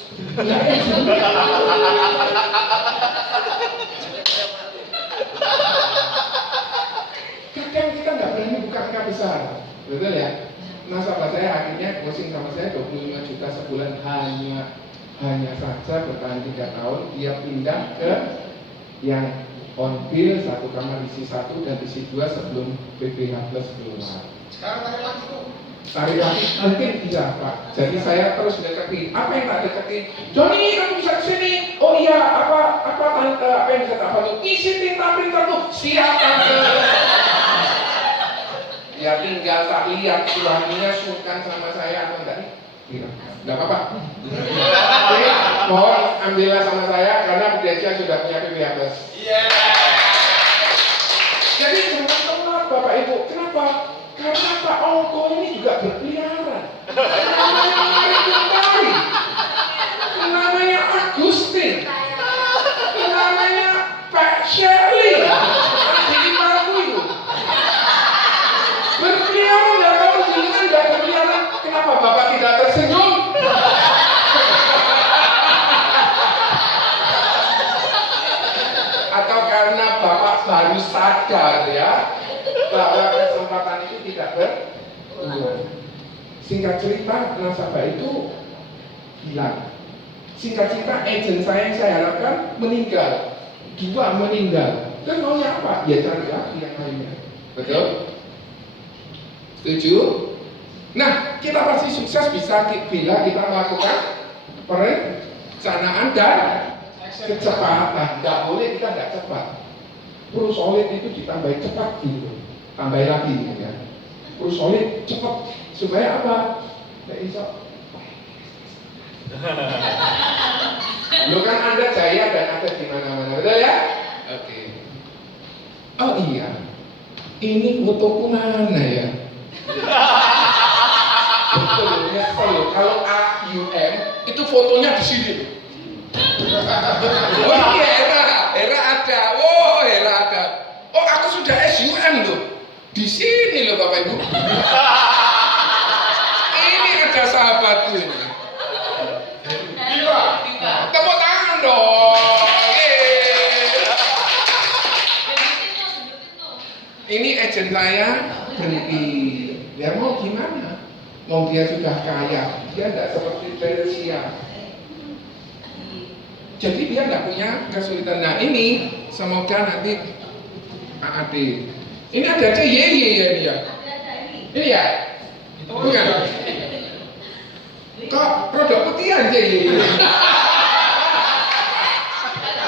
Kadang kita nggak berani buka angka besar, betul ya? Nasabah saya akhirnya closing sama saya 25 juta sebulan hanya saja bertahan 3 tahun. Dia pindah ke yang on bill 1 kamar isi 1 dan isi 2 sebelum PPH plus keluar. Sekarang tarik lagi tuh. Tarik lagi mungkin tidak Pak. Jadi saya terus deketin. Apa yang tak deketin? Joni kamu bisa kesini. Oh iya apa tante apa yang bisa tak bantu? Isi tinta printer tuh. Siap tante. Ya tinggal tak lihat suaminya suka sama saya atau enggak nih. Enggak apa-apa. Oke, mohon ambillah sama saya karena Bu Desya sudah punya PPH plus. Jadi jangan telat Bapak Ibu. Kenapa? Karena Pak Ongko ini juga berkeliaran. Namanya Marikuntari, namanya Agustin, namanya Pak Shirley, jadi Marku itu. Berkeliaran dan kamu jenengan nggak berkeliaran. Kenapa Bapak tidak tersenyum? Atau karena Bapak baru sadar ya bahwa kesempatan itu tidak berulang. Singkat cerita, nasabah itu hilang. Singkat cerita, agen saya yang saya harapkan meninggal. 2 meninggal. Dan maunya apa? Ya cari lagi yang lainnya. Betul? Setuju? Nah, kita pasti sukses bisa bila kita melakukan perencanaan dan kecepatan. Nggak boleh kita nggak cepat. Terus solid itu ditambahin cepat gitu. Tambahin lagi ya. Terus solid cepat supaya apa? Nggak bisa. Lo kan Anda jaya dan ada di mana-mana, betul ya? Oke. Oh iya, ini fotoku mana ya? Betul, nyesel. Kalau AUM itu fotonya di sini. Oh iya, Era ada. Oh, Era ada. Oh, aku sudah SUM loh. Di sini loh Bapak Ibu. Ini ada sahabatku ini. Tepuk tangan dong. Yeay. Ini agent saya berhenti. Dia mau gimana? Mau dia sudah kaya, dia tidak seperti Teresia. Jadi dia tidak punya kesulitan. Nah ini semoga nanti AAD. Ini ada CYY ya dia. Ini ya? Bukan? Kok produk putihan CYY?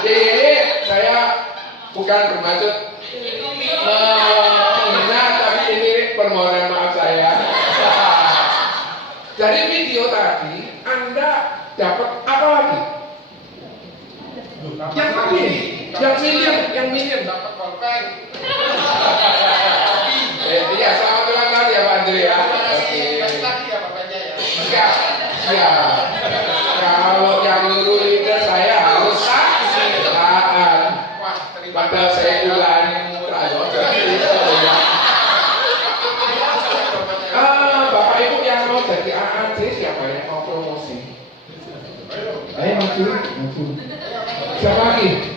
CYY saya bukan bermaksud menghina, tapi ini permohonan maaf saya. Dari video tadi Anda dapat apa lagi? Yang tadi, yang minion dapat konten. Iya, selamat ulang tahun ya Pak Andre ya. Oke. Enggak, ya. Kalau yang nyuruh leader saya harus taat. Padahal saya ulangi mutra loh. Bapak Ibu yang mau jadi AAC siapa yang mau promosi? Ayo maju. Siapa lagi?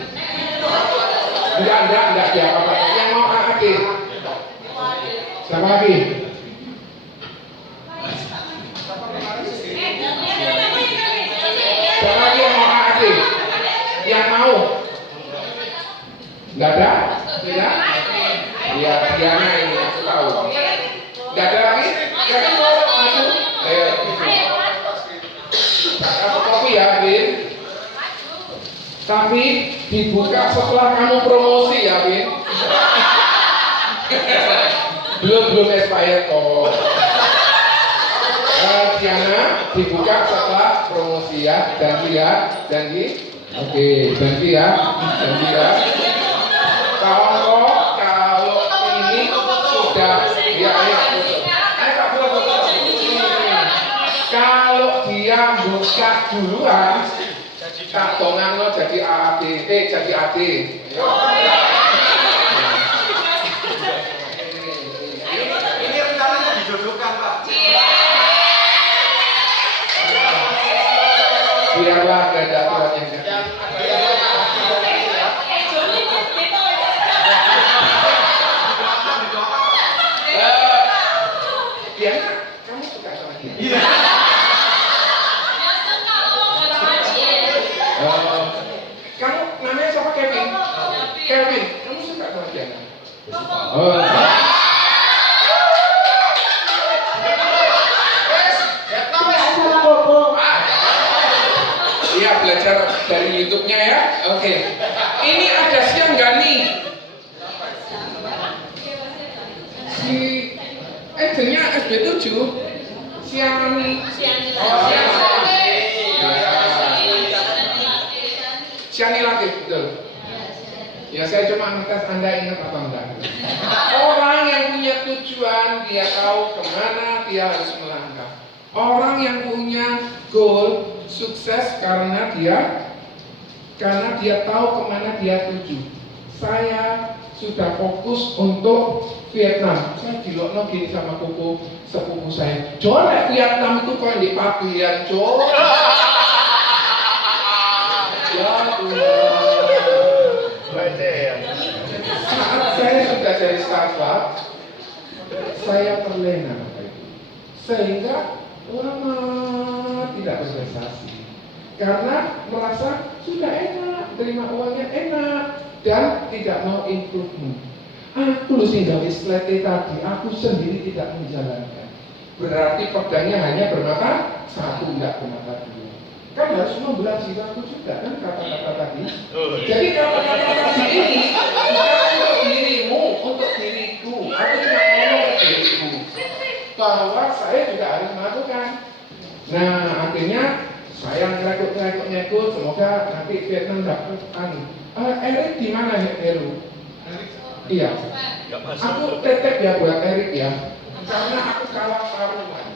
Enggak siapa Pak. Yang mau AAC? Siapa lagi? Siapa lagi yang mau AAC? Yang mau? Enggak ada? Tidak? Iya, Diana ini aku tahu. Enggak ada lagi? Ya kan mau maju? Ayo. Kasih kopi ya, Bin. Tapi dibuka setelah kamu promosi ya, Bin. belum expired kok. Diana dibuka setelah promosi ya, janji. Oke, janji ya. Kalau ini sudah ya. Kalau dia buka duluan, kantongan lo jadi AD, jadi AD. Ini rencananya dijodohkan, Pak. Biarlah kehendak Tuhan yang jadi. Diana, kamu suka sama dia? Iya. Kamu namanya siapa? Kevin. Kamu suka sama Diana? Oh. Sama Koko. Iya, belajar dari YouTube-nya ya. Oke. Ini ada siang nggak nih? Si agentnya SB7 Siani. Siani lagi, betul. Ya saya cuma ngetes Anda ingat apa enggak. Orang yang punya tujuan, dia tahu kemana dia harus melangkah. Orang yang punya goal sukses karena dia tahu kemana dia tuju. Saya sudah fokus untuk Vietnam. Saya dilokno gini sama Koko sepupu saya. Jolek Vietnam itu kok di papian, Jol. Ya Tuhan. Saat saya sudah dari Starbucks, saya terlena, sehingga lama tidak berprestasi karena merasa sudah enak, terima uangnya enak dan tidak mau improvement. Aku sehingga slide tadi, aku sendiri tidak menjalankan. Berarti pedangnya hanya bermata satu, tidak bermata dua. Kan harus membelah jiwaku juga kan kata-kata tadi. Jadi kata-kata tadi ini bukan untuk dirimu, untuk diriku. Aku cuma ngomong ke diriku bahwa saya juga harus melakukan. Nah akhirnya saya ngerekut, semoga nanti Vietnam dapat Erik di mana Heru? Iya. Nggak masuk. Aku tetep ya buat Erik ya. Karena aku kalah taruhan.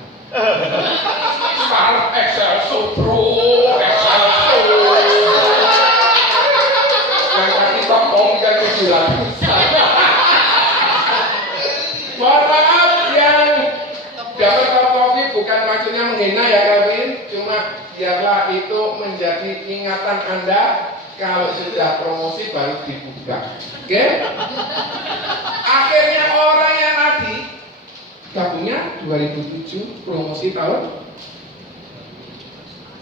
Startup Excel Supro, Excel Supro. Yang tadi topong kan bilang. Mohon maaf yang dapat kopi bukan maksudnya menghina ya Kevin, cuma biarlah itu menjadi ingatan Anda kalau sudah promosi baru dibuka. Oke? Akhirnya orang yang tadi gabungnya 2007 promosi tahun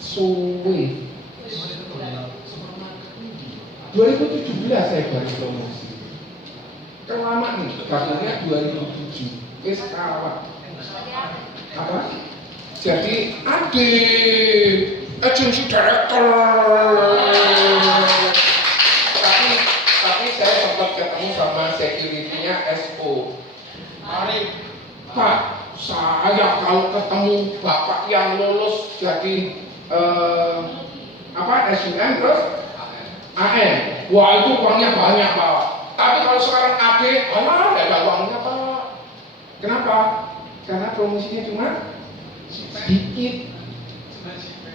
suwe 2017 saya baru promosi. Kan lama nih, gabungnya 2007. Wis kalah. Apa? Jadi agency director. Tapi saya sempat ketemu sama security-nya SO. Pak, saya kalau ketemu bapak yang lulus jadi SUM terus AM, wah itu uangnya banyak Pak. Tapi kalau sekarang AD, nggak ada uangnya Pak. Kenapa? Karena promosinya cuma sedikit.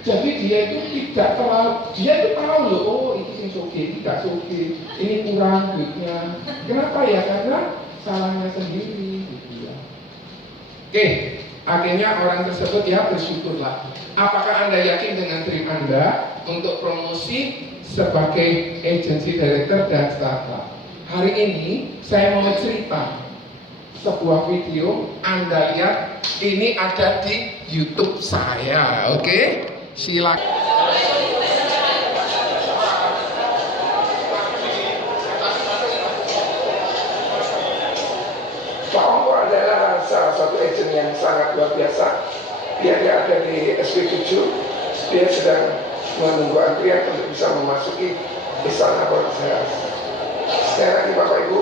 Jadi dia itu tidak terlalu, dia itu tahu loh, oh ini sing soge, tidak soge, ini kurang duitnya. Kenapa ya? Karena salahnya sendiri. Gitu ya. Oke, akhirnya orang tersebut ya bersyukurlah. Apakah Anda yakin dengan tim Anda untuk promosi sebagai agency director dan startup? Hari ini saya mau cerita sebuah video, Anda lihat ini ada di YouTube saya, oke? Silakan. Pak Ongko adalah salah satu agent yang sangat luar biasa. Dia ada di SP7. Dia sedang menunggu antrian untuk bisa memasuki Istana Bangsa. Sekali lagi Bapak Ibu,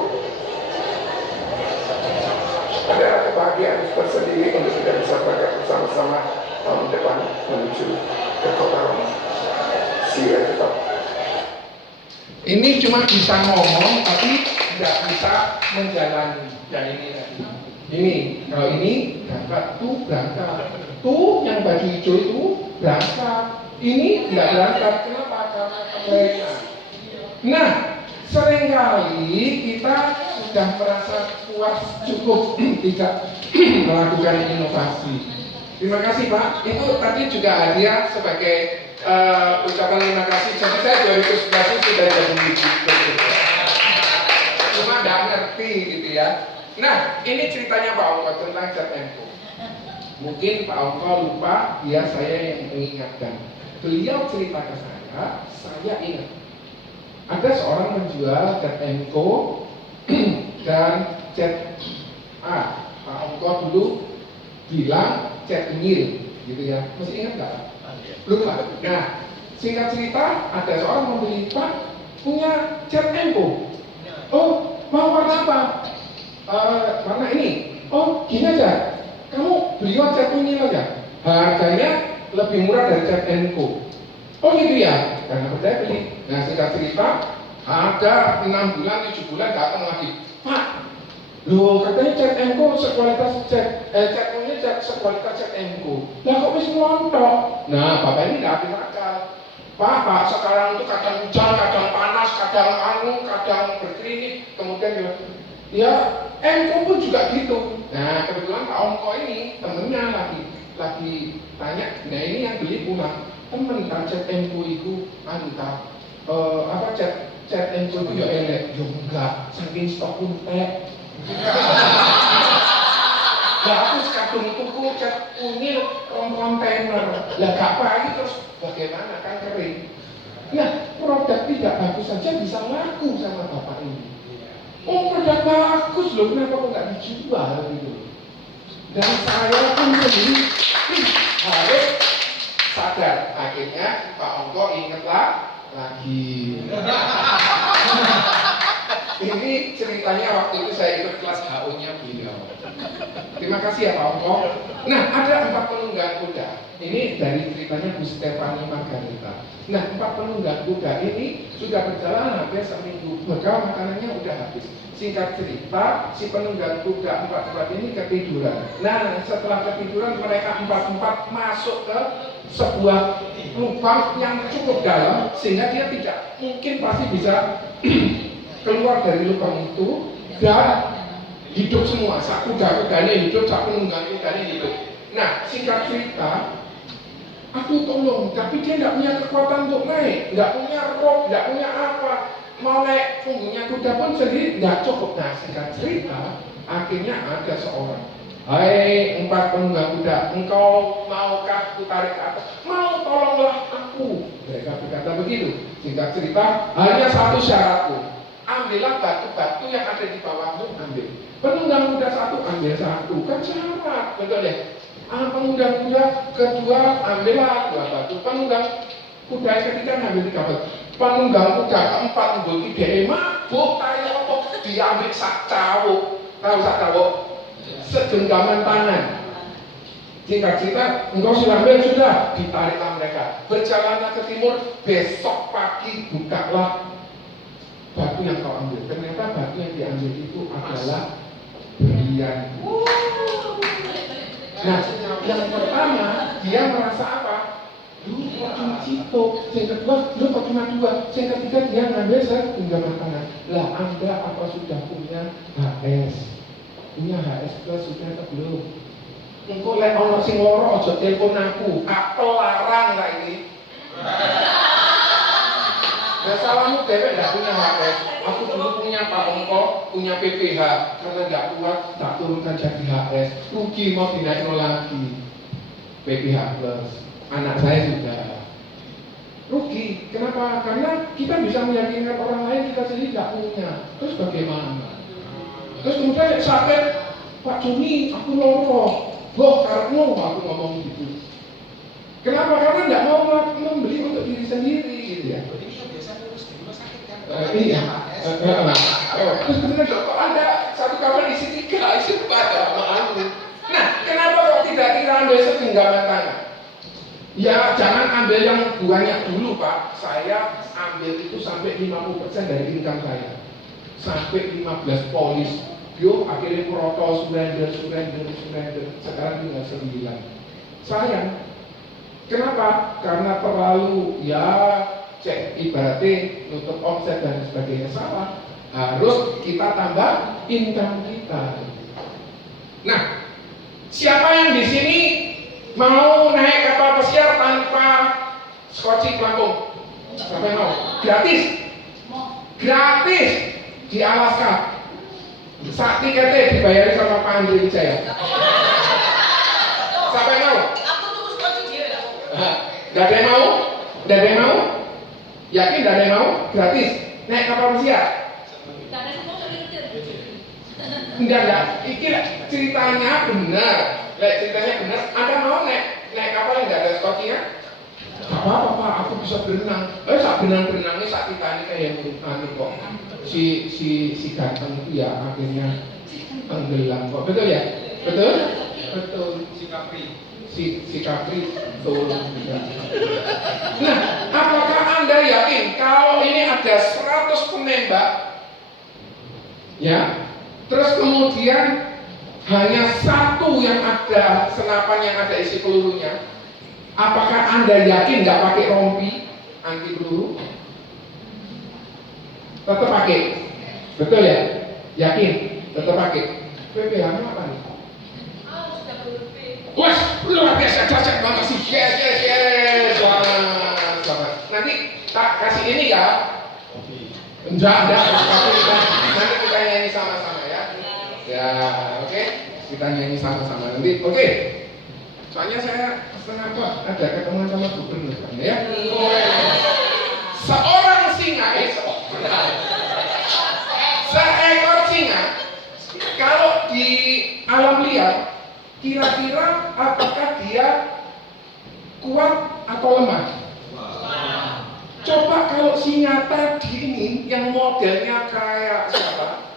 adalah kebahagiaan tersendiri untuk kita bisa berangkat bersama-sama tahun depan menuju ke kota Roma. See you at the top. Ini cuma bisa ngomong tapi tidak bisa menjalani. Yang ini tadi. Ini kalau ini berangkat tuh berangkat. Tuh yang baju hijau itu berangkat. Ini tidak berangkat. Kenapa? Karena kemudian. Nah, seringkali kita sudah merasa puas cukup tidak melakukan inovasi. Terima kasih Pak. Itu tadi juga hadiah sebagai ucapan terima kasih. Jadi saya 2011 sudah jadi cuma nggak ngerti gitu ya. Nah, ini ceritanya Pak Ongko tentang Chatmco. Mungkin Pak Ongko lupa, dia saya yang mengingatkan. Beliau cerita ke saya ingat. Ada seorang menjual Chatmco dan Chat Pak Ongko dulu bilang Chat Unyil gitu ya. Masih ingat nggak? Lupa. Nah, singkat cerita ada seorang membeli Pak punya Chatmco. Oh, mau warna apa? Warna ini. Oh, gini aja. Kamu beli Chat Unyil aja. Harganya lebih murah dari Chatmco. Oh gitu ya, karena percaya beli. Nah singkat cerita, ada 6 bulan, 7 bulan datang lagi. Pak, loh katanya Chatmco sekualitas Chat Unyil sekualitas Chatmco. Lah kok bisa ngelontok? Nah bapak ini nggak habis akal. Pak, sekarang itu kadang hujan, kadang panas, kadang berkeringat, kemudian ya Mco pun juga gitu. Nah kebetulan Pak Ongko ini temennya lagi tanya, nah ini yang beli pulang. Temen tak Chatmco itu Chatmco itu ya elek, ya enggak, saking stok entek. Lah aku sekadung tuku Chat Unyil kontainer, lah gak pagi terus bagaimana kan kering. Nah produk tidak bagus saja bisa laku sama bapak ini. Oh produk bagus loh, kenapa kok nggak dijual gitu? Dan saya pun sendiri harus sadar. Akhirnya Pak Ongko ingatlah lagi. Ini ceritanya waktu itu saya ikut kelas HO-nya beliau. Terima kasih ya Pak Ongko. Nah ada 4 penunggang kuda. Ini dari ceritanya Bu Stefani Margarita. Nah, 4 penunggang kuda ini sudah berjalan hampir seminggu. Bekal makanannya udah habis. Singkat cerita, si penunggang kuda 4 ini ketiduran. Nah, setelah ketiduran mereka 4 masuk ke sebuah lubang yang cukup dalam sehingga dia tidak mungkin pasti bisa keluar dari lubang itu dan hidup semua. Sak kuda-kudanya hidup, sak penunggang kudanya hidup. Nah, singkat cerita, aku tolong, tapi dia tidak punya kekuatan untuk naik, tidak punya rope, tidak punya apa. Mau naik punggungnya kuda pun sendiri tidak cukup. Nah, singkat cerita, akhirnya ada seorang, hai 4 penunggang kuda, engkau maukah ku tarik ke atas? Mau, tolonglah aku. Mereka berkata begitu. Singkat cerita, hanya satu syaratku, ambillah batu-batu yang ada di bawahmu, ambil. Penunggang kuda 1 ambil 1, kan syarat, betul ya? Penunggang kuda kedua ambillah 2 batu. Penunggang kuda yang ketiga ambil 3 batu. Penunggang kuda keempat ambil 3 mabuk, tayo apa diambil sak cawuk. Tahu sak cawuk? Segenggaman tangan. Singkat cerita, engkau sudah ambil, sudah ditariklah mereka. Berjalanlah ke timur, besok pagi bukalah batu yang kau ambil. Ternyata batu yang diambil itu adalah berlian. Nah, yang pertama dia merasa apa? Lu kok cuma situ. Yang kedua, lu kok cuma 2. Yang ketiga dia ngambil segenggaman tangan. Lah, Anda apa sudah punya HS? Punya HS plus sudah atau belum? Engkau lek ono sing loro aja telepon aku. Aku larang lah ini. Nah, salahmu dewek enggak punya HS. Aku dulu punya Pak Ongko, punya PPH. Karena enggak kuat, tak turunkan jadi HS. Rugi mau dinaikin lagi. PPH plus. Anak saya sudah. Rugi. Kenapa? Karena kita bisa meyakinkan orang lain, kita sendiri tidak punya. Terus bagaimana? Terus kemudian sakit, Pak Juni, aku loro. Boh, karena aku ngomong gitu. Kenapa? Karena tidak mau membeli untuk diri sendiri, gitu ya. Iya. Terus kemudian kok ada satu kamar isi 3, isi 4 maaf. Nah, kenapa kok tidak kita ambil segenggaman tangan? Ya, jangan ambil yang banyak dulu, Pak. Saya ambil itu sampai 50% dari income saya. Sampai 15 polis. Yo, akhirnya protol, surrender. Sekarang tinggal 9. Sayang. Kenapa? Karena terlalu, ya, cek ibaratnya nutup omset dan sebagainya salah. Harus kita tambah income kita. Nah, siapa yang di sini mau naik kapal pesiar tanpa skoci pelampung? Siapa yang mau? Gratis. Gratis di Alaska. Saat tiketnya dibayar sama Pak Andri Wijaya. Siapa yang mau? Aku tuh skoci dia. Gak ada yang mau? Gak ada yang mau? Yakin gak ada yang mau? Gratis. Naik kapal pesiar. Enggak. Iki ceritanya benar. Ceritanya benar. Anda mau naik kapal yang gak ada skocinya? Gak apa-apa Pak, aku bisa berenang. Saat berenang-berenangnya saat kita ini kayak yang kok. Si ganteng itu ya akhirnya tenggelam kok. Betul ya? Betul. Si Capri betul. Nah, apakah Anda yakin kalau ini ada 100 penembak? Ya. Terus kemudian hanya 1 yang ada senapan yang ada isi pelurunya. Apakah Anda yakin nggak pakai rompi anti peluru? Tetap pakai, betul ya? Yakin? Tetap pakai. PPH-nya apa nih? Wah, luar biasa, dahsyat banget sih. Yes. Selamat. Nanti tak kasih ini ya? Enggak. Nanti kita nyanyi sama-sama ya. Ya, oke. Kita nyanyi sama-sama nanti. Oke. Soalnya saya setengah ada ketemuan sama gubernur ya. Seorang singa seekor singa kalau di alam liar kira-kira apakah dia kuat atau lemah? Coba kalau singa tadi ini yang modelnya kayak siapa?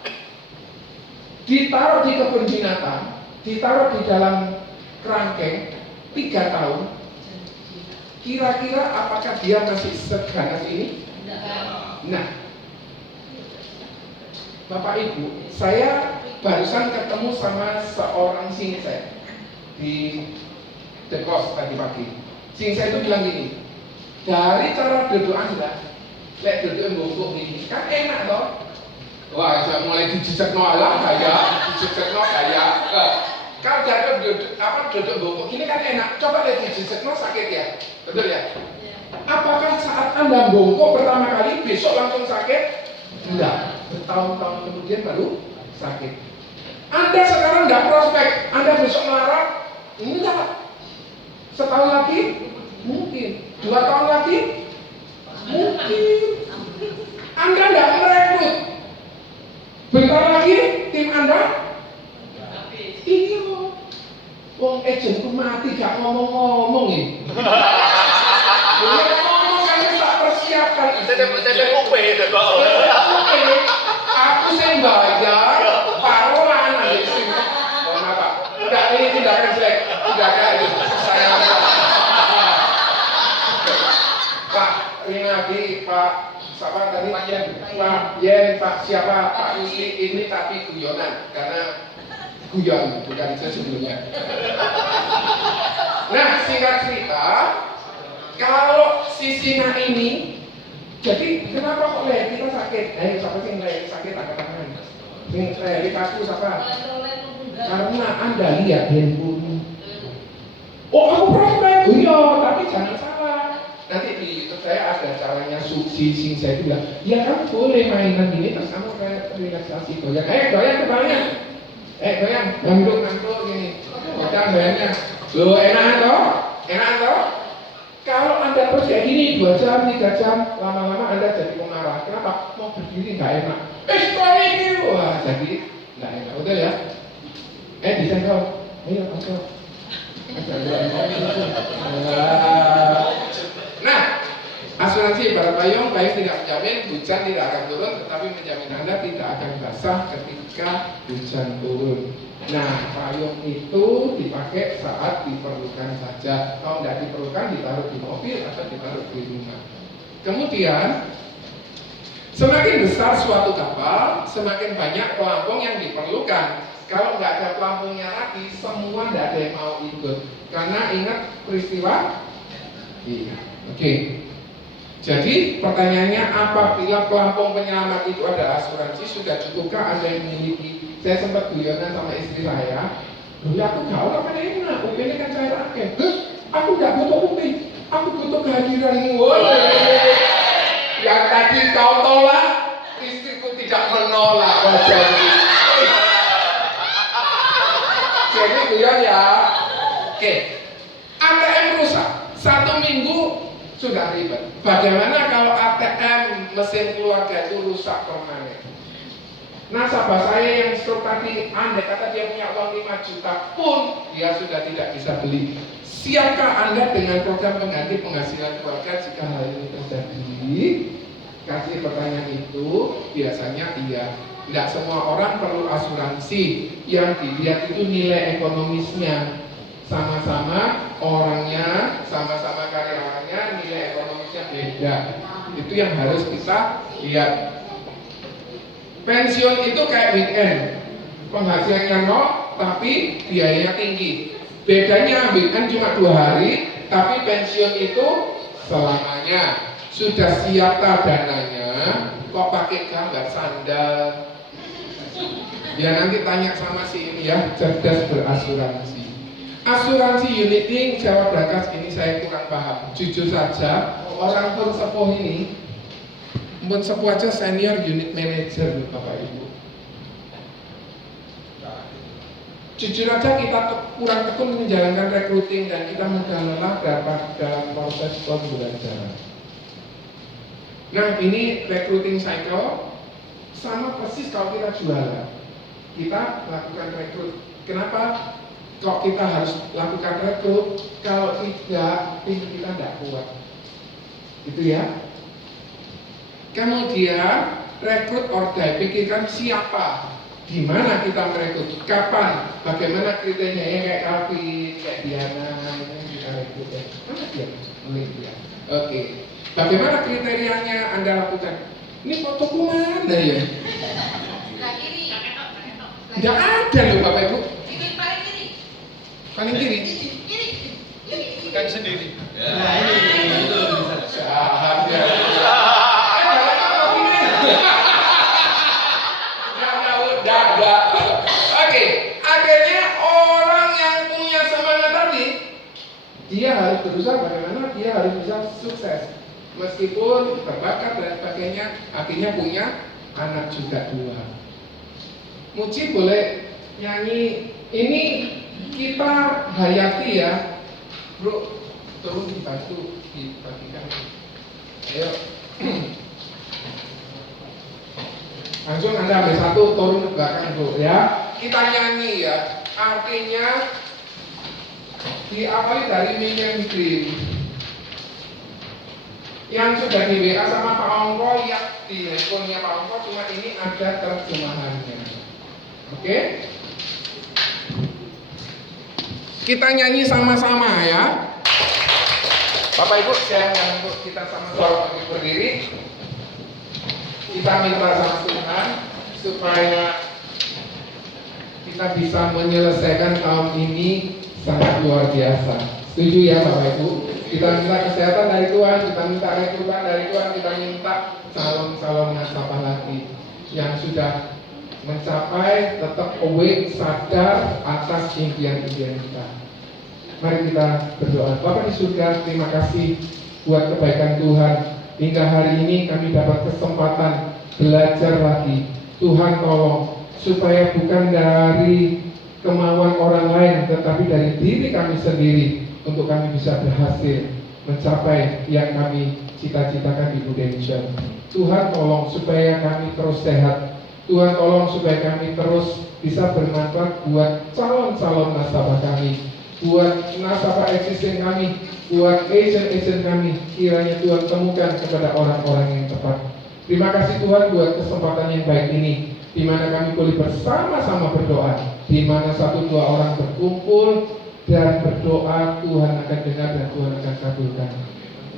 Ditaruh di kebun binatang, ditaruh di dalam kerangkeng 3 tahun, Kira-kira apakah dia masih seganas ini? Nah, Bapak Ibu, saya barusan ketemu sama seorang singsai di The Coast tadi pagi. Singsai itu bilang gini, dari cara duduk Anda, lek duduk bungkuk ini, kan enak toh? Wah, saya mulai dijejekno lah kayak, dijejekno kayak. Kalau jatuh duduk bungkuk ini kan enak. Coba lihat dijejekno sakit ya, betul ya? Apakah saat Anda bungkuk pertama kali besok langsung sakit? Enggak, bertahun-tahun kemudian baru sakit. Anda sekarang enggak prospek, Anda besok melarat? Enggak. Setahun lagi? Mungkin. 2 tahun lagi? Mungkin. Anda enggak merekrut. Bentar lagi tim Anda? Iya. Wong ejenku mati gak ngomong-ngomong ini. Ngomong kan tak persiapkan. TTP itu kok. Aku sih bayar parolan di sini. Mohon maaf Pak. Enggak, ini tindakan jelek. Tindakan itu saya. Pak Rinadi, Pak siapa tadi? Pak Yen, Pak siapa? Pak Yusli ini tapi guyonan karena guyon bukan itu sebelumnya. Nah, singkat cerita, kalau si Sina ini, jadi kenapa kok leher kita sakit? Siapa sih yang leher sakit angkat tangan? Leher kaku siapa? Karena Anda lihat handphone. Oh, aku prospek, iya, tapi jangan salah. Nanti di YouTube saya ada caranya suksi singsai itu bilang, ya kamu boleh mainan ini terus kamu kayak relaksasi goyang. Goyang kebayang. Goyang, ngantuk gini. Kita goyangnya. Loh, enak toh? Enak toh? Kalau Anda terus kayak gini 2 jam, 3 jam, lama-lama Anda jadi pemarah. Kenapa? Mau berdiri nggak enak. Sekolah ini, wah jadi nggak enak. Udah ya? Disenggol. Ayo, oke. Nah, asuransi ibarat payung tidak menjamin hujan tidak akan turun, tetapi menjamin Anda tidak akan basah ketika hujan turun. Nah, payung itu dipakai saat diperlukan saja. Kalau tidak diperlukan, ditaruh di mobil atau ditaruh di rumah. Kemudian, semakin besar suatu kapal, semakin banyak pelampung yang diperlukan. Kalau nggak ada pelampungnya lagi, semua nggak ada yang mau ikut. Karena ingat peristiwa? Iya. Oke. Jadi pertanyaannya, apabila pelampung penyelamat itu ada asuransi, sudah cukupkah Anda yang memiliki? Saya sempat guyonan sama istri saya. Dulu aku gaul apa enak, UP-nya kan saya rakyat. Aku nggak butuh UP, aku butuh kehadiranmu. Yang tadi kau tolak, istriku tidak menolak. Jadi guyon ya. Oke. ATM rusak 1 minggu sudah ribet. Bagaimana kalau ATM mesin keluarga itu rusak permanen? Nasabah saya yang stroke tadi, andai kata dia punya uang 5 juta pun dia sudah tidak bisa beli. Siapkah Anda dengan program pengganti penghasilan keluarga jika hal ini terjadi? Kasih pertanyaan itu, biasanya iya. Tidak semua orang perlu asuransi. Yang dilihat itu nilai ekonomisnya. Sama-sama orangnya, sama-sama karyawannya, nilai ekonomisnya beda. Itu yang harus kita lihat. Pensiun itu kayak weekend, penghasilannya 0, tapi biayanya tinggi. Bedanya weekend cuma 2 hari, tapi pensiun itu selamanya. Sudah siap dananya, kok pakai gambar sandal? Ya nanti tanya sama si ini ya, cerdas berasuransi. Asuransi unit link Jawa Brakas ini saya kurang paham. Jujur saja, orang pun sepuh ini, pun sepuh aja senior unit manager Bapak Ibu. Jujur aja kita kurang tekun menjalankan recruiting dan kita mudah lelah dalam proses pembelajaran. Nah ini recruiting cycle sama persis kalau kita jualan. Kita lakukan rekrut. Kenapa? Kok kita harus lakukan rekrut? Kalau tidak, tim kita tidak kuat. Gitu ya. Kemudian rekrut or die, pikirkan siapa Di mana kita merekrut? Kapan? Bagaimana kriterianya? Kayak Calvin, kayak Diana, ini kita rekrut ya. Mana dia? Olivia. Oke. Bagaimana kriterianya Anda lakukan? Ini fotoku mana ya? Tidak ada loh Bapak Ibu. Paling kiri. Bukan sendiri. Jahat ya. Oke, akhirnya orang yang punya semangat tadi, dia harus berusaha bagaimana dia harus bisa sukses, meskipun berbakat dan sebagainya, akhirnya punya anak juga 2. Muji boleh nyanyi, ini kita hayati ya, bro, turun dibantu dibagikan. Ayo. Langsung Anda ambil satu, turun ke belakang Bu ya. Kita nyanyi ya. Artinya diawali dari Minion Green. Yang sudah di WA sama Pak Ongko, ya di handphonenya Pak Ongko, cuma ini ada terjemahannya. Oke? Kita nyanyi sama-sama ya. Bapak Ibu, saya untuk kita sama-sama berdiri. Kita minta sama Tuhan supaya kita bisa menyelesaikan tahun ini sangat luar biasa. Setuju ya Bapak Ibu? Kita minta kesehatan dari Tuhan, kita minta rekrutan dari Tuhan, kita minta calon-calon nasabah lagi yang sudah mencapai, tetap awake, sadar atas impian-impian kita. Mari kita berdoa. Bapak di surga, terima kasih buat kebaikan Tuhan. Hingga hari ini kami dapat kesempatan belajar lagi. Tuhan tolong supaya bukan dari kemauan orang lain, tetapi dari diri kami sendiri, untuk kami bisa berhasil mencapai yang kami cita-citakan di Prudential. Tuhan tolong supaya kami terus sehat. Tuhan tolong supaya kami terus bisa bermanfaat buat calon-calon nasabah kami, buat nasabah existing kami, buat agent-agent kami. Kiranya Tuhan temukan kepada orang-orang yang tepat. Terima kasih Tuhan buat kesempatan yang baik ini, di mana kami boleh bersama-sama berdoa, di mana 1-2 orang berkumpul dan berdoa, Tuhan akan dengar dan Tuhan akan kabulkan.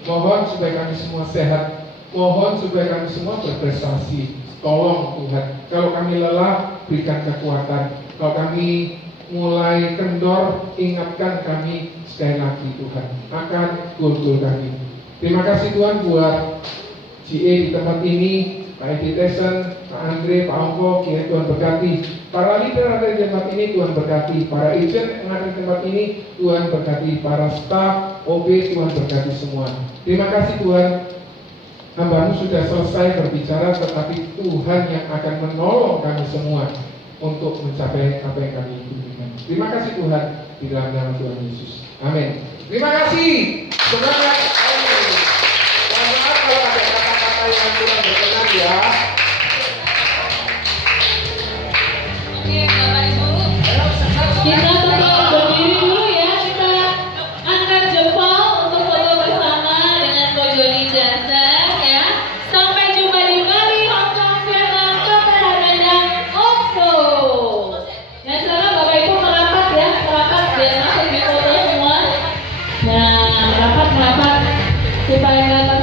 Mohon supaya kami semua sehat, mohon supaya kami semua berprestasi. Tolong Tuhan, kalau kami lelah, berikan kekuatan. Kalau kami mulai kendor, ingatkan kami sekali lagi Tuhan akan goal-goal kami. Terima kasih Tuhan buat GA di tempat ini, Pak Edi Tyson, Pak Andre, Pak Ongko, kiranya Tuhan berkati. Para leader ada di tempat ini, Tuhan berkati. Para agent yang ada di tempat ini, Tuhan berkati. Para staff, OB, Tuhan berkati semua. Terima kasih Tuhan, hamba-Mu sudah selesai berbicara, tetapi Tuhan yang akan menolong kami semua untuk mencapai apa yang kami inginkan. Terima kasih Tuhan, di dalam nama Tuhan Yesus. Amin. Terima kasih. Semangat. Amin. Mohon maaf kalau ada kata-kata yang kurang berkenan ya. Kita tetap berdiri dulu ya, kita angkat jempol untuk foto bersama dengan Ko Joni Johnson ya. Sampai jumpa di Bali, Hong Kong, Vietnam, Korea, dan Oslo. Dan sekarang Bapak Ibu merapat ya, merapat biar masuk di foto semua. Nah, merapat supaya